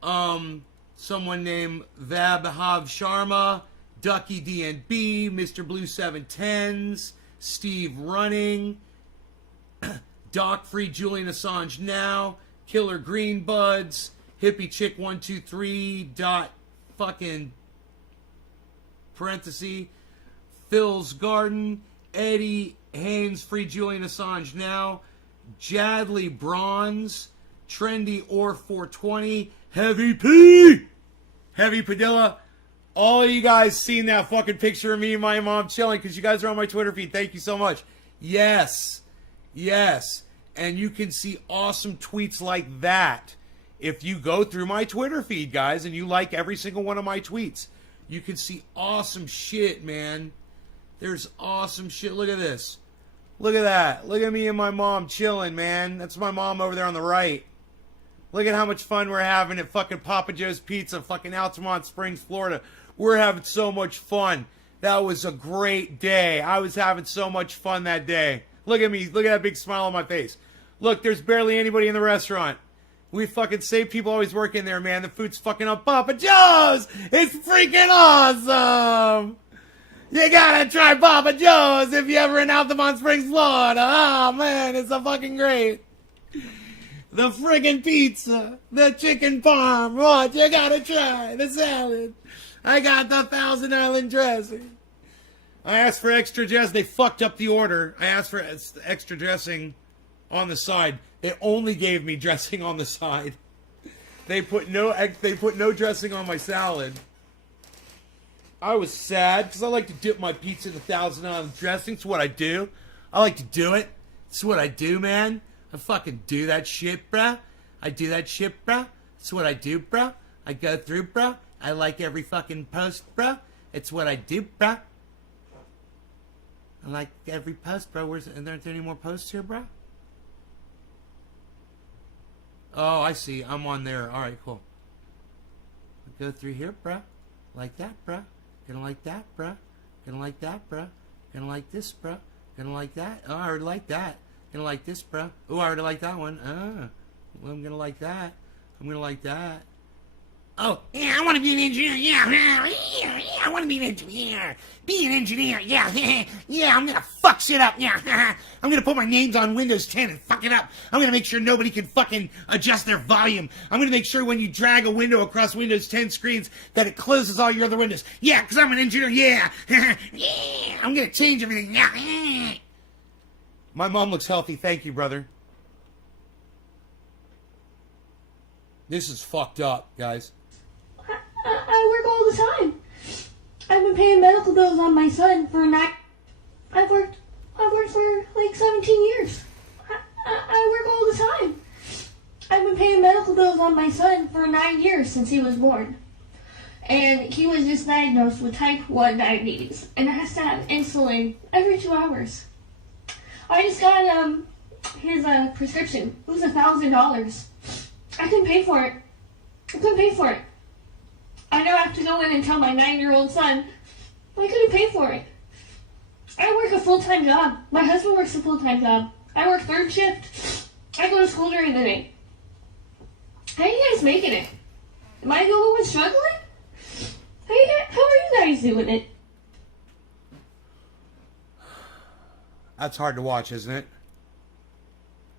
Someone named Vabhav Sharma. Ducky DNB. Mr. Blue 710s. Steve Running. Doc Free Julian Assange Now. Killer Green Buds. Hippie Chick 123 dot fucking parenthesis. Phil's Garden. Eddie Haynes Free Julian Assange Now. Jadley Bronze. Trendy Or 420. Heavy P. Heavy Padilla. All of you guys seen that fucking picture of me and my mom chilling because you guys are on my Twitter feed. Thank you so much. Yes. Yes. And you can see awesome tweets like that. If you go through my Twitter feed, guys, and you like every single one of my tweets, you can see awesome shit, man. There's awesome shit. Look at this. Look at that. Look at me and my mom chilling, man. That's my mom over there on the right. Look at how much fun we're having at fucking Papa Joe's Pizza, fucking Altamont Springs, Florida. We're having so much fun. That was a great day. I was having so much fun that day. Look at me. Look at that big smile on my face. Look, there's barely anybody in the restaurant. We fucking save people always work in there, man. The food's fucking on Papa Joe's. It's freaking awesome. You gotta try Papa Joe's if you're ever in Altamont Springs, Florida. Oh, man, it's so fucking great. The friggin' pizza. The chicken parm. What? You gotta try. The salad. I got the Thousand Island dressing. I asked for extra dressing. They fucked up the order. I asked for extra dressing on the side. They only gave me dressing on the side. They put no dressing on my salad. I was sad because I like to dip my pizza in the Thousand Island dressing. It's what I do. I like to do it. It's what I do, man. I fucking do that shit, bruh. I do that shit, bruh. It's what I do, bruh. I go through, bruh. I like every fucking post, bruh. It's what I do, bruh. I like every post, bro. Aren't there any more posts here, bruh? Oh, I see. I'm on there. All right, cool. Go through here, bruh. Like that, bruh. Gonna like that, bruh. Gonna like that, bruh. Gonna like this, bruh. Gonna like that. Oh, I already like that. Gonna like this, bruh. Oh, I already like that one. Oh, well, I'm gonna like that. I'm gonna like that. Oh, yeah, I want to be an engineer. Yeah, I want to be an engineer. Be an engineer. Yeah, yeah, I'm going to fuck shit up. Yeah, I'm going to put my names on Windows 10 and fuck it up. I'm going to make sure nobody can fucking adjust their volume. I'm going to make sure when you drag a window across Windows 10 screens that it closes all your other windows. Yeah, because I'm an engineer. Yeah, yeah, I'm going to change everything. Yeah. My mom looks healthy. Thank you, brother. This is fucked up, guys. I work all the time. I've been paying medical bills on my son for I've worked for like 17 years. I work all the time. I've been paying medical bills on my son for 9 years since he was born. And he was just diagnosed with type 1 diabetes and has to have insulin every 2 hours. I just got his prescription. It was $1,000. I couldn't pay for it. I now have to go in and tell my 9-year-old son I couldn't pay for it. I work a full-time job. My husband works a full-time job. I work 3rd shift. I go to school during the day. How are you guys making it? Am I the only one struggling? How are you guys doing it? That's hard to watch, isn't it?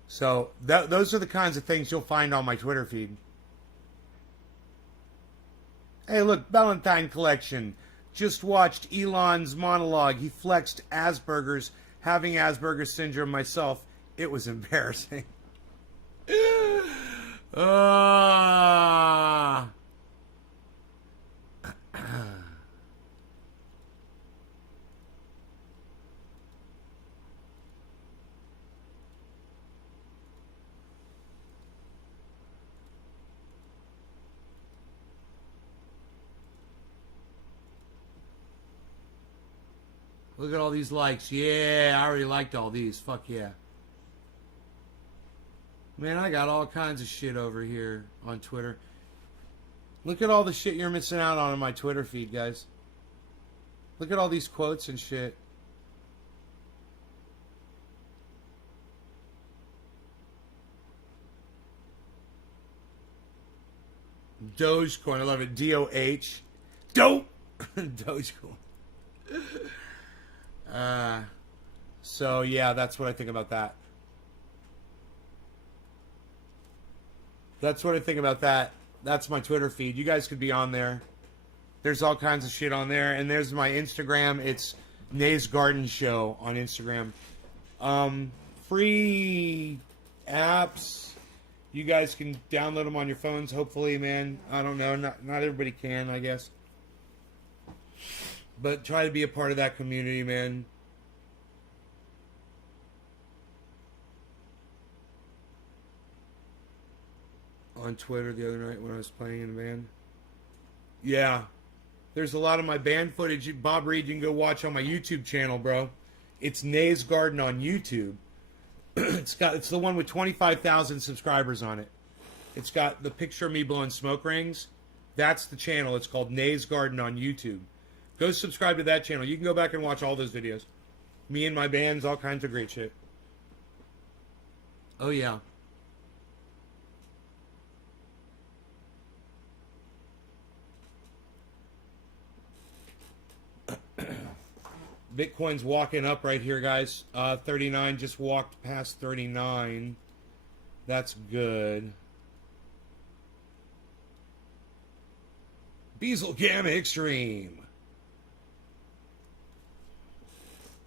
So those are the kinds of things you'll find on my Twitter feed. Hey, look, Valentine Collection. Just watched Elon's monologue. He flexed Asperger's. Having Asperger's syndrome myself, it was embarrassing. Look at all these likes. Yeah, I already liked all these. Fuck yeah. Man, I got all kinds of shit over here on Twitter. Look at all the shit you're missing out on my Twitter feed, guys. Look at all these quotes and shit. Dogecoin, I love it. D-O-H. Dope. Dogecoin. So yeah, that's what I think about that. That's what I think about that. That's my Twitter feed. You guys could be on there. There's all kinds of shit on there. And there's my Instagram. It's Nay's Garden Show on Instagram. Free apps. You guys can download them on your phones, hopefully, man. I don't know. Not everybody can, I guess. But try to be a part of that community, man. On Twitter the other night when I was playing in a band. Yeah. There's a lot of my band footage. Bob Reed, you can go watch on my YouTube channel, bro. It's Nay's Garden on YouTube. It's the one with 25,000 subscribers on it. It's got the picture of me blowing smoke rings. That's the channel. It's called Nay's Garden on YouTube. Go subscribe to that channel. You can go back and watch all those videos. Me and my bands, all kinds of great shit. Oh, yeah. Bitcoin's walking up right here, guys. 39 just walked past 39. That's good. Beazle Gamma Extreme.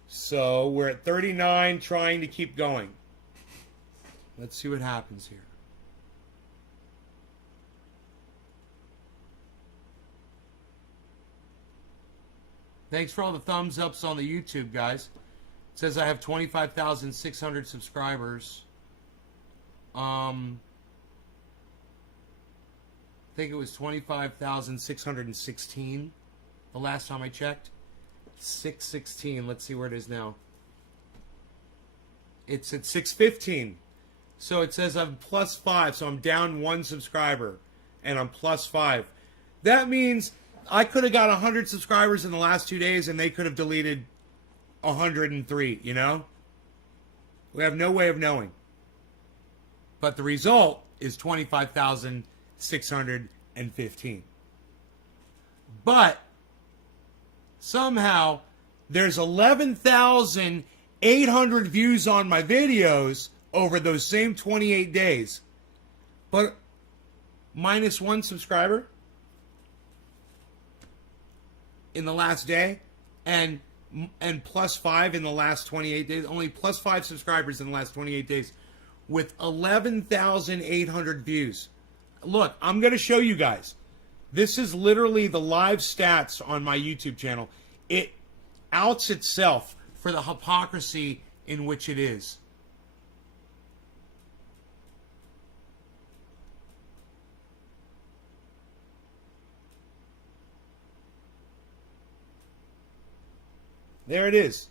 So we're at 39, trying to keep going. Let's see what happens here. Thanks for all the thumbs ups on the YouTube, guys. It says I have 25,600 subscribers. I think it was 25,616 the last time I checked. 616. Let's see where it is now. It's at 615. So it says I'm +5. So I'm down 1 subscriber. And I'm +5. That means I could have got 100 subscribers in the last 2 days and they could have deleted 103, you know? We have no way of knowing. But the result is 25,600 215. But somehow there's 11,800 views on my videos over those same 28 days. But minus 1 subscriber in the last day, and plus 5 in the last 28 days. Only plus 5 subscribers in the last 28 days with 11,800 views. Look, I'm going to show you guys. This is literally the live stats on my YouTube channel. It outs itself for the hypocrisy in which it is. There it is.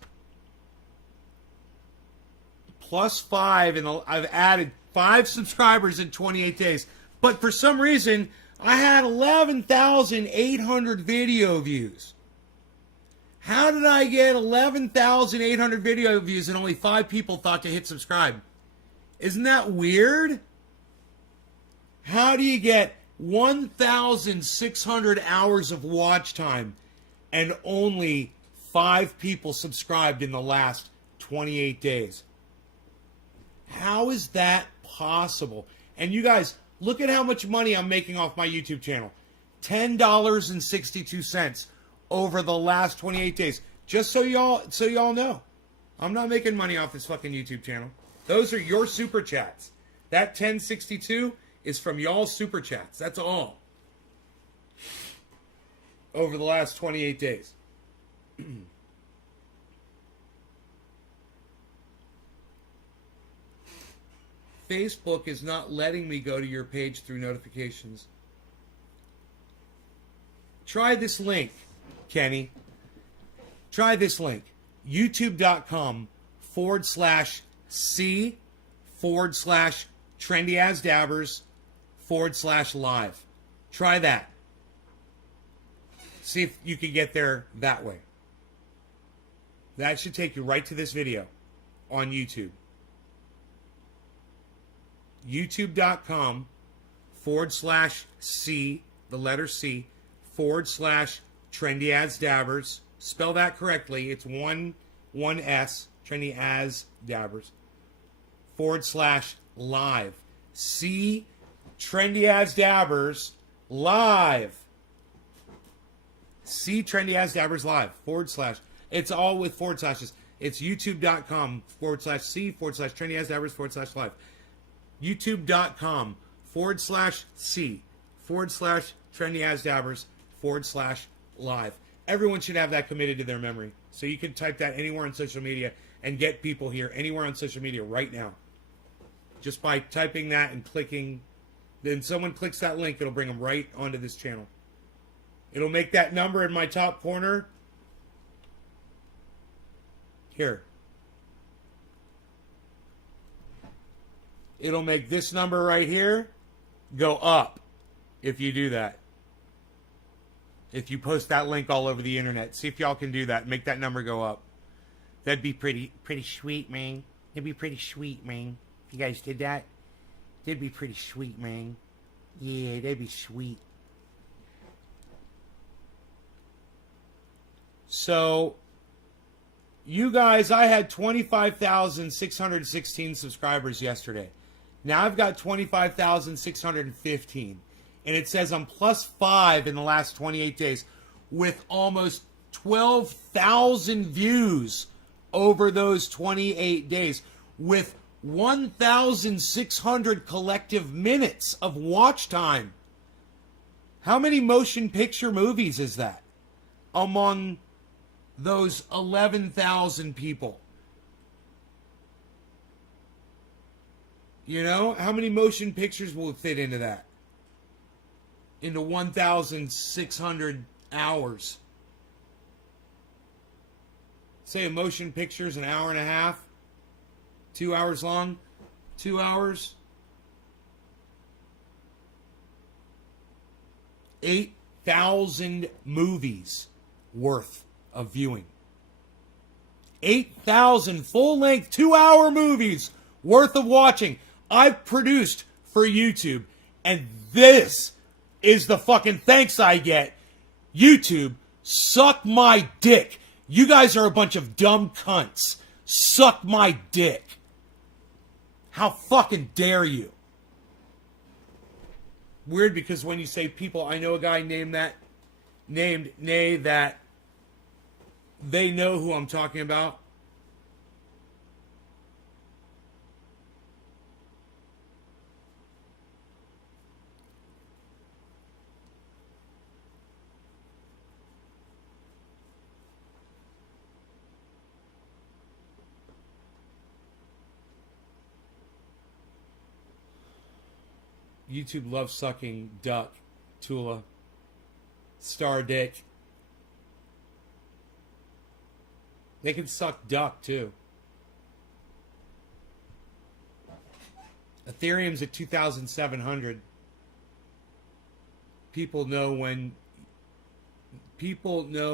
Plus 5, and I've added 5 subscribers in 28 days. But for some reason, I had 11,800 video views. How did I get 11,800 video views and only 5 people thought to hit subscribe? Isn't that weird? How do you get 1,600 hours of watch time and only 5 people subscribed in the last 28 days? How is that possible? And you guys, look at how much money I'm making off my YouTube channel. $10.62 over the last 28 days. Just so y'all know. I'm not making money off this fucking YouTube channel. Those are your super chats. That $10.62 is from y'all's super chats. That's all. Over the last 28 days. Facebook is not letting me go to your page through notifications. Try this link, Kenny. Try this link. YouTube.com/C/TrendyAsDabbers/live. Try that. See if you can get there that way. That should take you right to this video on YouTube. YouTube.com/C, the letter C/TrendyAsDabbers. Spell that correctly. It's one S, TrendyAsDabbers. /live. C TrendyAsDabbers live. C TrendyAsDabbers live. /. It's all with forward slashes. It's youtube.com/C /TrendyAsDabbers /live. youtube.com/C /TrendyAsDabbers /live. Everyone should have that committed to their memory. So you can type that anywhere on social media and get people here anywhere on social media right now. Just by typing that and clicking, then someone clicks that link, it'll bring them right onto this channel. It'll make that number in my top corner. Here. It'll make this number right here go up if you do that. If you post that link all over the internet. See if y'all can do that. Make that number go up. That'd be pretty sweet, man. It'd be pretty sweet, man. If you guys did that, it'd be pretty sweet, man. Yeah, that'd be sweet. So, you guys, I had 25,616 subscribers yesterday. Now I've got 25,615. And it says I'm +5 in the last 28 days with almost 12,000 views over those 28 days with 1,600 collective minutes of watch time. How many motion picture movies is that among those 11,000 people? You know, how many motion pictures will fit into that? Into 1,600 hours. Say a motion picture is an hour and a half, 2 hours long, 2 hours. 8,000 movies worth of viewing. 8,000 full-length 2-hour movies worth of watching I've produced for YouTube. And this is the fucking thanks I get. YouTube, suck my dick. You guys are a bunch of dumb cunts. Suck my dick. How fucking dare you? Weird, because when you say people, I know a guy named that they know who I'm talking about. YouTube loves sucking duck, Tula, Star Dick. They can suck duck too. Ethereum's at 2,700. People know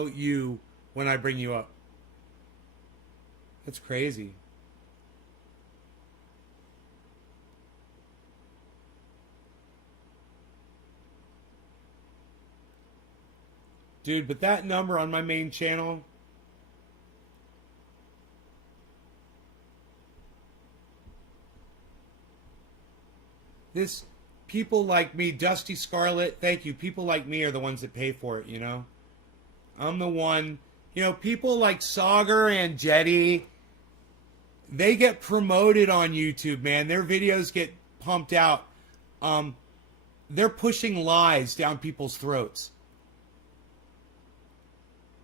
you when I bring you up. That's crazy. Dude, but that number on my main channel, people like me, Dusty Scarlet, thank you. People like me are the ones that pay for it, you know? I'm the one, people like Sauger and Jetty, they get promoted on YouTube, man. Their videos get pumped out. They're pushing lies down people's throats.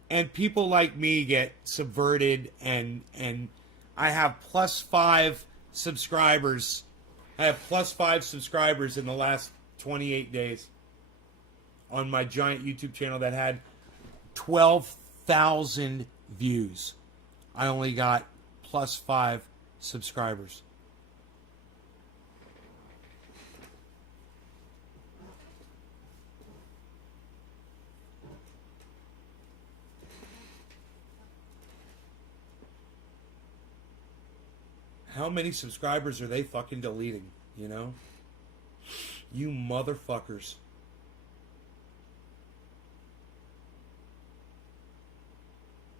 And people like me get subverted, and I have +5 subscribers. I have +5 subscribers in the last 28 days on my giant YouTube channel that had 12,000 views. I only got +5 subscribers. How many subscribers are they fucking deleting, you know? You motherfuckers.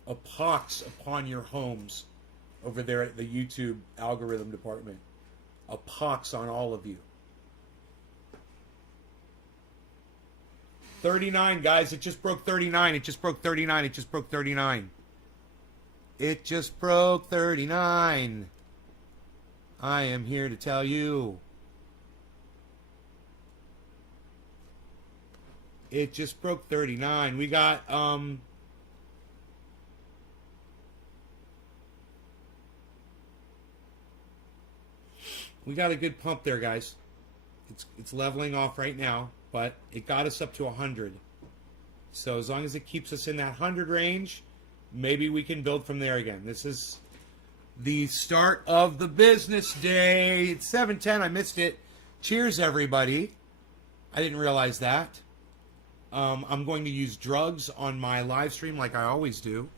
A pox upon your homes over there at the YouTube algorithm department. A pox on all of you. 39, guys. It just broke 39. It just broke 39. It just broke 39. It just broke 39. I am here to tell you. It just broke 39. We got a good pump there, guys. It's leveling off right now, but it got us up to 100. So as long as it keeps us in that 100 range, maybe we can build from there again. This is the start of the business day. It's 7:10. I missed it. Cheers, everybody. I didn't realize that. I'm going to use drugs on my live stream like I always do.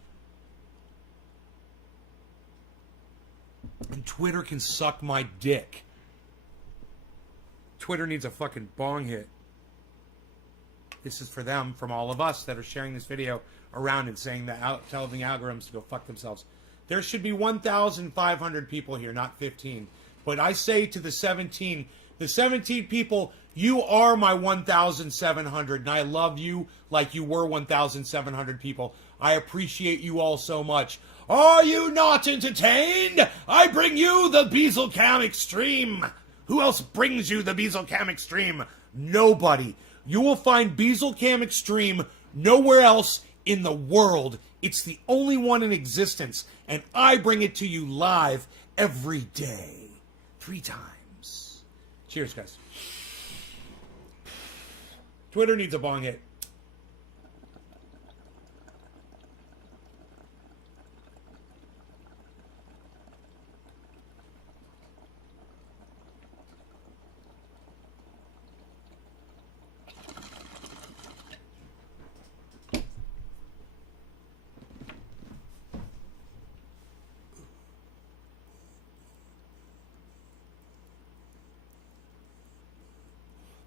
And Twitter can suck my dick. Twitter needs a fucking bong hit. This is for them, from all of us that are sharing this video around and saying that telling the algorithms to go fuck themselves. There should be 1,500 people here, not 15. But I say to the 17 people, you are my 1,700, and I love you like you were 1,700 people. I appreciate you all so much. Are you not entertained? I bring you the Beazlecam Extreme. Who else brings you the Beazlecam Extreme? Nobody. You will find Beazlecam Extreme nowhere else in the world. It's the only one in existence, and I bring it to you live every day. 3 times. Cheers, guys. Twitter needs a bong hit.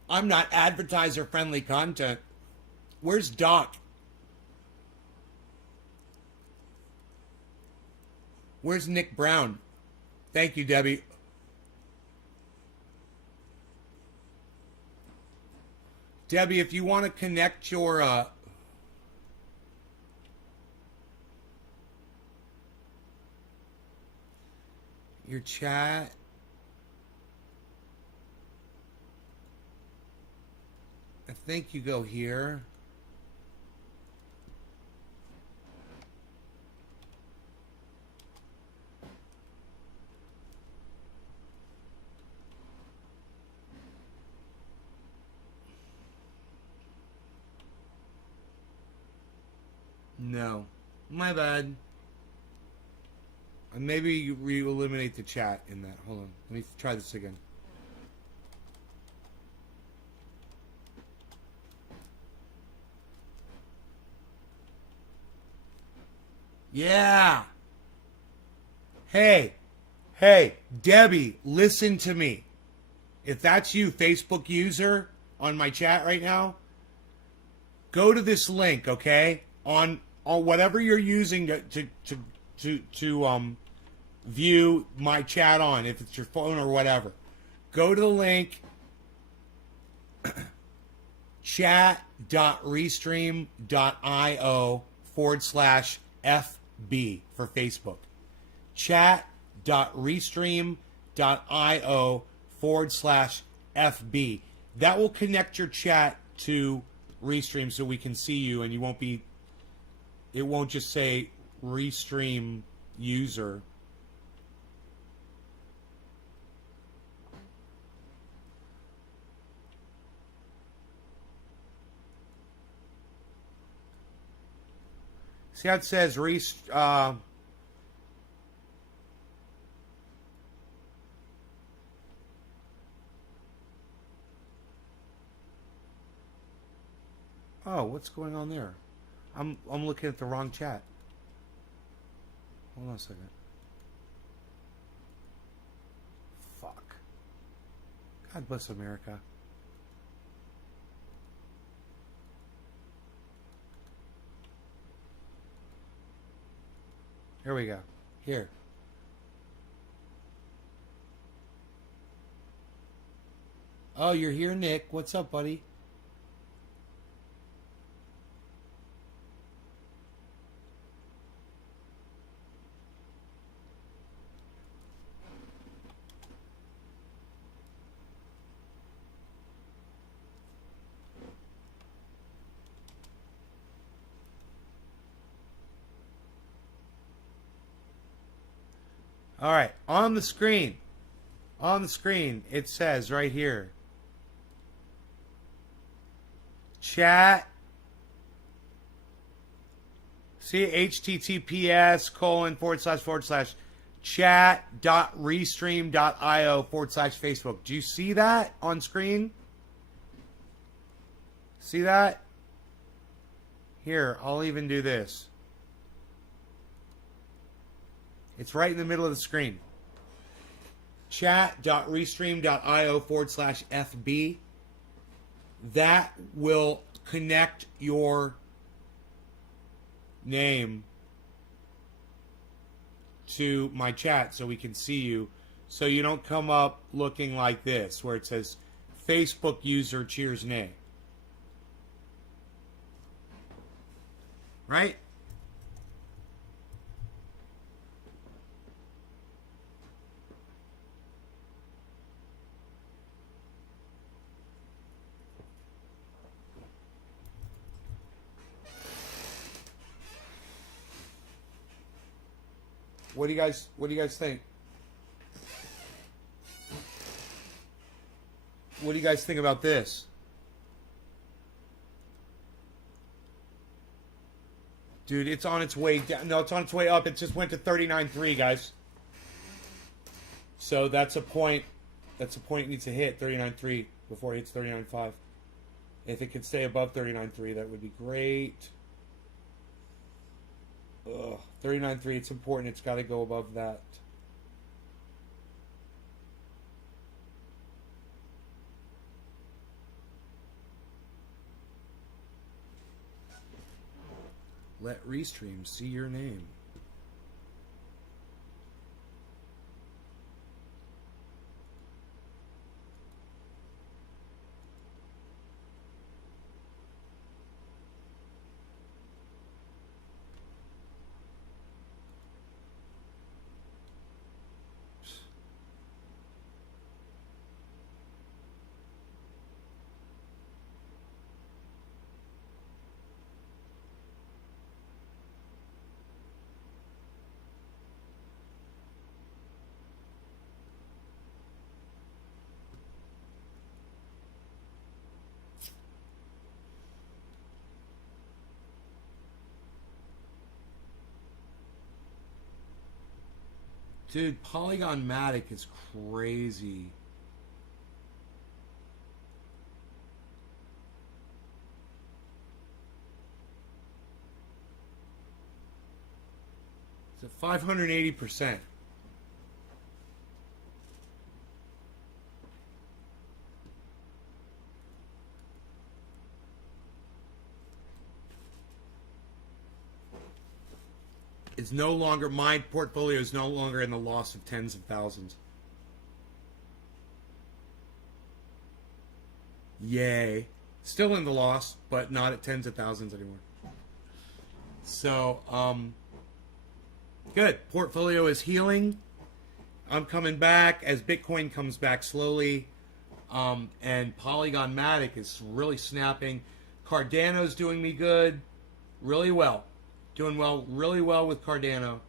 I'm not advertiser-friendly content. Where's Doc? Where's Nick Brown? Thank you, Debbie. Debbie, if you want to connect your chat, I think you go here. No, my bad. Maybe you eliminate the chat in that. Hold on, let me try this again. Yeah. Hey, Debbie, listen to me. If that's you, Facebook user, on my chat right now, go to this link, okay? On whatever you're using to view my chat on, if it's your phone or whatever. Go to the link chat.restream.io/FB for Facebook. Chat.restream.io/FB. That will connect your chat to Restream so we can see you, and it won't just say Restream user. See how it says oh, what's going on there? I'm looking at the wrong chat. Hold on a second. Fuck. God bless America. Here we go. Here. Oh, you're here, Nick. What's up, buddy? All right, on the screen, it says right here, chat, see, https://chat.restream.io/Facebook. Do you see that on screen? See that? Here, I'll even do this. It's right in the middle of the screen. Chat.restream.io/FB. That will connect your name to my chat so we can see you. So you don't come up looking like this, where it says Facebook user cheers nay. Right? What do you guys think? What do you guys think about this? Dude, it's on its way down. No, it's on its way up. It just went to 39.3, guys. So that's a point. That's a point it needs to hit 39.3 before it hits 39.5. If it could stay above 39.3, that would be great. 39.3, it's important. It's got to go above that. Let Restream see your name. Dude, Polygon Matic is crazy. It's at 580%. It's no longer, my portfolio is no longer in the loss of tens of thousands. Yay. Still in the loss, but not at tens of thousands anymore. So, good. Portfolio is healing. I'm coming back as Bitcoin comes back slowly. And Polygon Matic is really snapping. Cardano's doing me good. Really well. Doing well, really well with Cardano.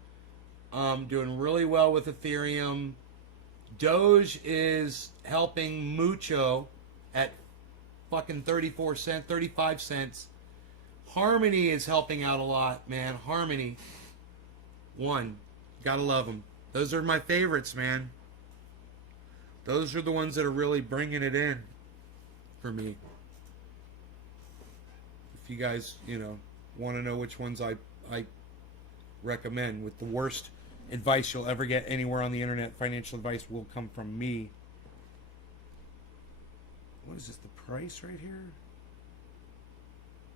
Doing really well with Ethereum. Doge is helping mucho at fucking 35 cents. Harmony is helping out a lot, man. Harmony. One. Gotta love them. Those are my favorites, man. Those are the ones that are really bringing it in for me. If you guys, want to know which ones I recommend, with the worst advice you'll ever get anywhere on the internet, financial advice will come from me. What is this, the price right here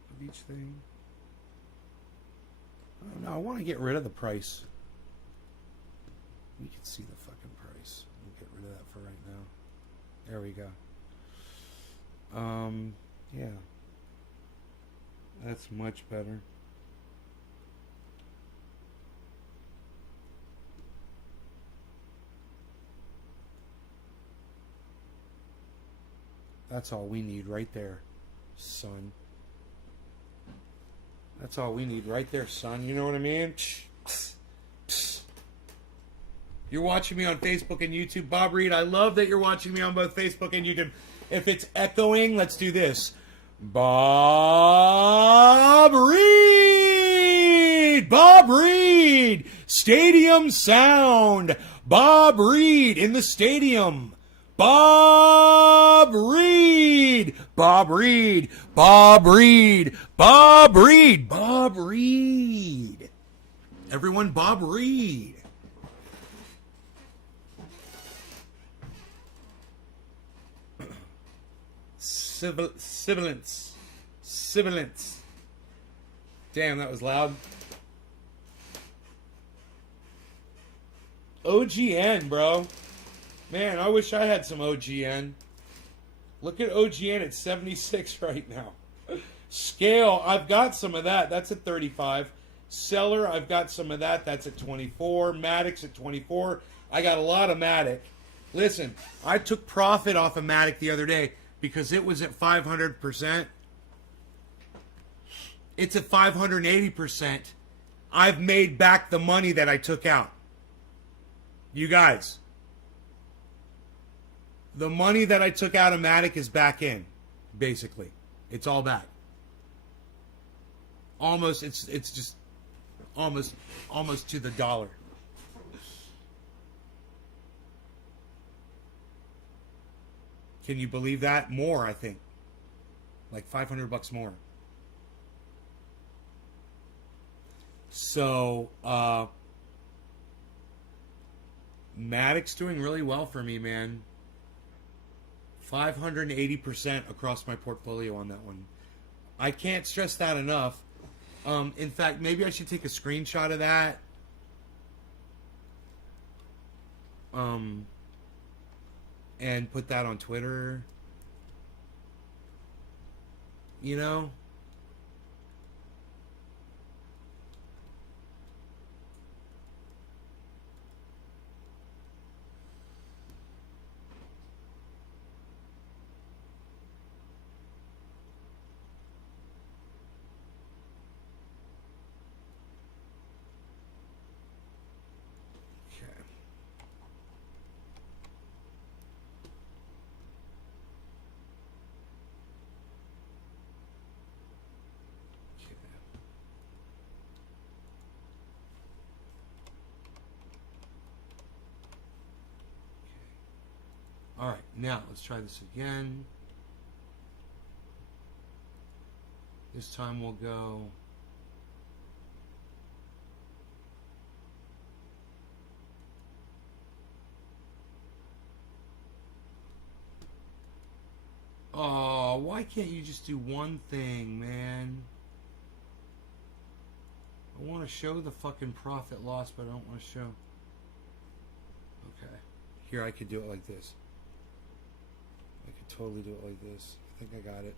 of each thing? Oh, no, I want to get rid of the price. We can see the fucking price. We'll get rid of that for right now. There we go. Yeah. That's much better. That's all we need right there, son. That's all we need right there, son. You know what I mean? You're watching me on Facebook and YouTube. Bob Reed, I love that you're watching me on both Facebook and YouTube. If it's echoing, let's do this. Bob Reed! Bob Reed! Stadium sound! Bob Reed in the stadium! Bob Reed! Bob Reed! Bob Reed! Bob Reed! Bob Reed! Everyone, Bob Reed! Sibilance. Damn, that was loud. OGN, bro. Man, I wish I had some OGN. Look at OGN at 76 right now. Scale, I've got some of that. That's at 35. Seller, I've got some of that. That's at 24. Matic's at 24. I got a lot of Matic. Listen, I took profit off of Matic the other day because it was at 500%. It's at 580%. I've made back the money that I took out. You guys, the money that I took out of Matic is back in, basically. It's all back. Almost, it's just almost to the dollar. Can you believe that? More, I think. Like $500 more. So, Matic's doing really well for me, man. 580% across my portfolio on that one. I can't stress that enough. In fact, maybe I should take a screenshot of that. And put that on Twitter. You know? Alright, now let's try this again. This time we'll go oh, why can't you just do one thing, man? I want to show the fucking profit loss, but I don't want to show. Okay. Here I could do it like this. I could totally do it like this. I think I got it.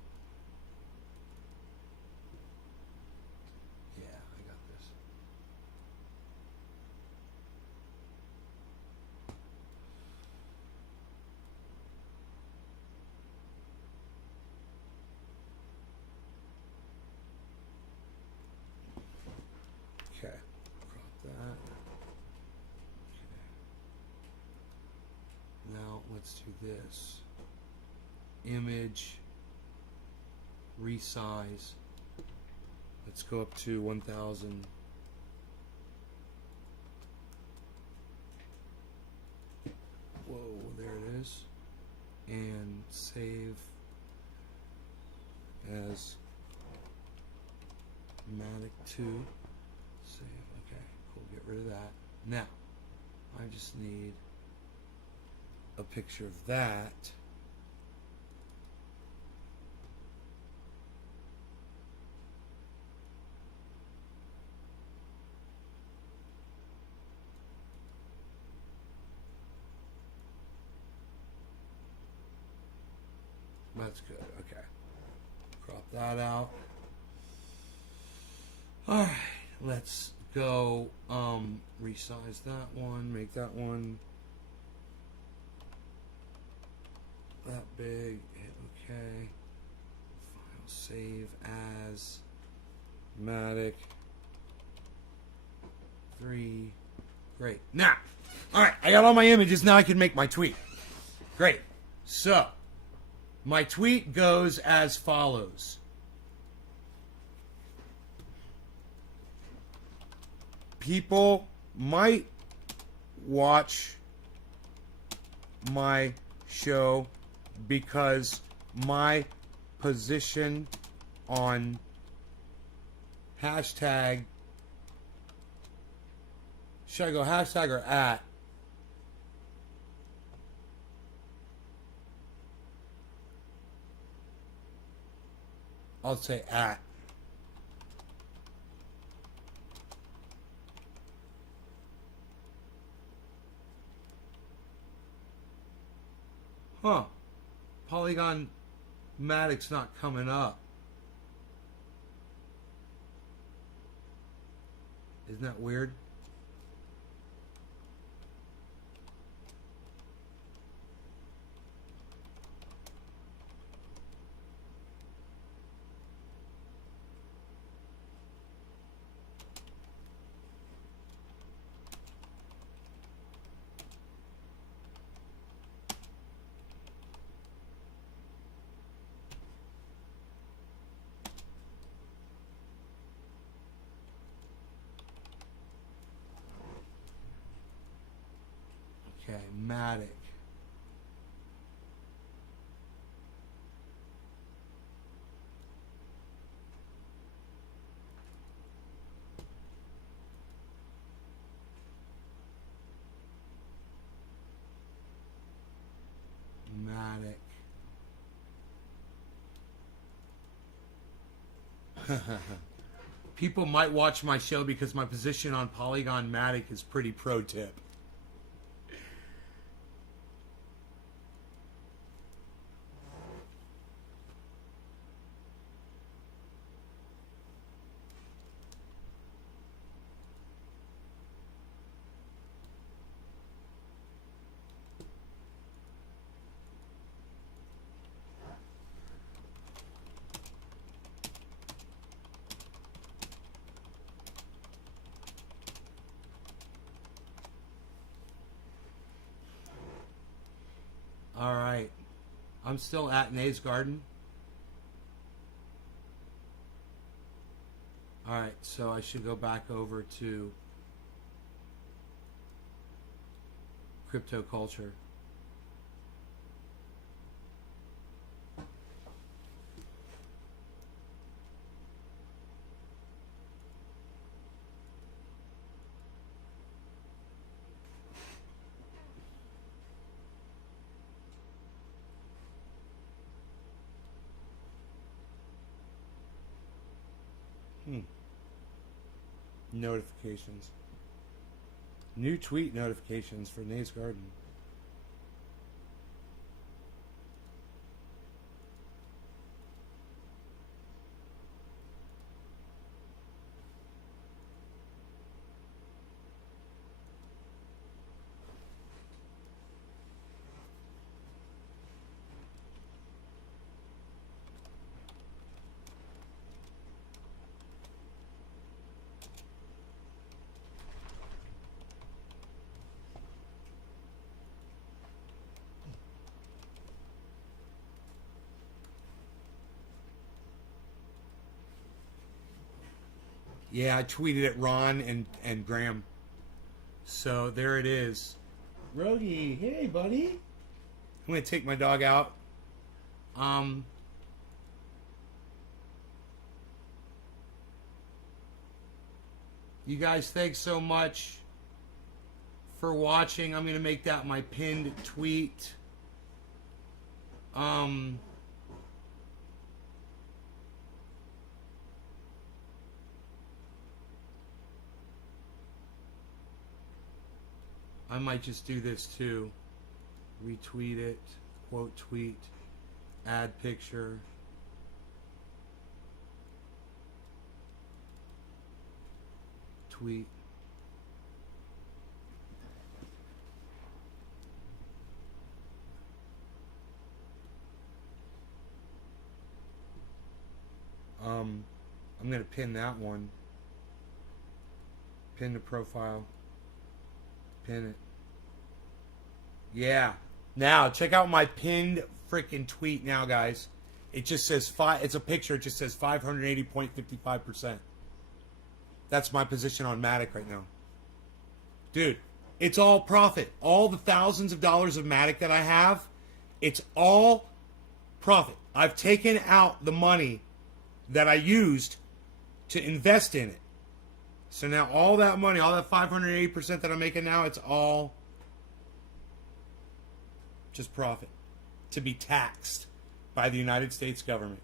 Yeah, I got this. Okay. Crop that. Okay. Now let's do this. Image, resize. Let's go up to 1000. Whoa, there it is. And save as Matic 2. Save, okay, cool, get rid of that. Now, I just need a picture of that. That's good. Okay. Crop that out. Alright. Let's go resize that one. Make that one that big. Hit OK. File save as Matic 3. Great. Now, alright, I got all my images. Now I can make my tweet. Great. So my tweet goes as follows. People might watch my show because my position on hashtag, should I go hashtag or at? I'll say at. Huh. Polygon Matic's not coming up. Isn't that weird? Okay, Matic. Matic. People might watch my show because my position on Polygon Matic is pretty pro tip. All right. I'm still at Nays Garden. All right, so I should go back over to crypto culture. Notifications. New tweet notifications for Nays Garden. Yeah, I tweeted at Ron and Graham. So there it is. Rogie, hey buddy. I'm gonna take my dog out. You guys, thanks so much for watching. I'm gonna make that my pinned tweet. I might just do this too. Retweet it, quote tweet, add picture. Tweet. I'm going to pin that one. Pin the profile. Pin it. Yeah. Now, check out my pinned freaking tweet now, guys. It just says it's a picture. It just says 580.55%. That's my position on Matic right now. Dude, it's all profit. All the thousands of dollars of Matic that I have, it's all profit. I've taken out the money that I used to invest in it. So now all that money, all that 580% that I'm making now, it's all just profit to be taxed by the United States government.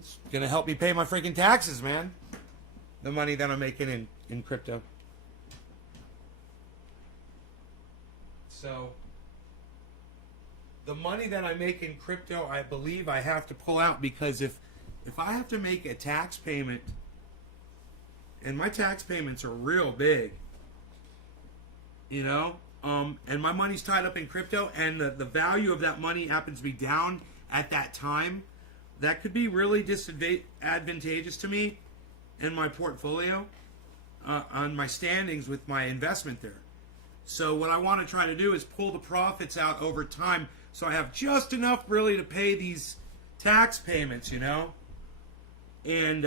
It's going to help me pay my freaking taxes, man. The money that I'm making in crypto. So the money that I make in crypto, I believe I have to pull out, because if I have to make a tax payment, and my tax payments are real big, you know, and my money's tied up in crypto, and the value of that money happens to be down at that time, that could be really disadvantageous to me in my portfolio, on my standings with my investment there. So what I want to try to do is pull the profits out over time, so I have just enough really to pay these tax payments, you know, and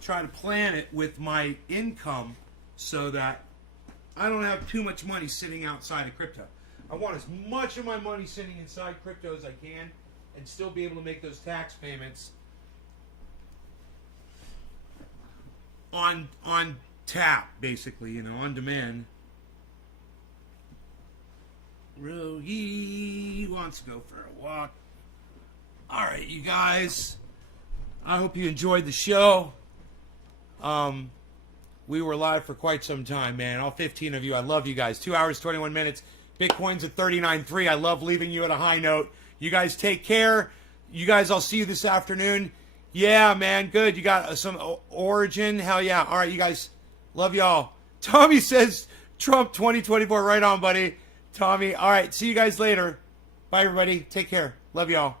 try to plan it with my income so that I don't have too much money sitting outside of crypto. I want as much of my money sitting inside crypto as I can and still be able to make those tax payments on tap, basically, you know, on demand. Rogie wants to go for a walk. All right, you guys. I hope you enjoyed the show. We were live for quite some time, man. All 15 of you. I love you guys. 2 hours, 21 minutes. Bitcoin's at 39.3. I love leaving you at a high note. You guys take care. You guys, I'll see you this afternoon. Yeah, man. Good. You got some Origin. Hell yeah. All right, you guys. Love y'all. Tommy says Trump 2024. Right on, buddy. Tommy. All right. See you guys later. Bye, everybody. Take care. Love y'all.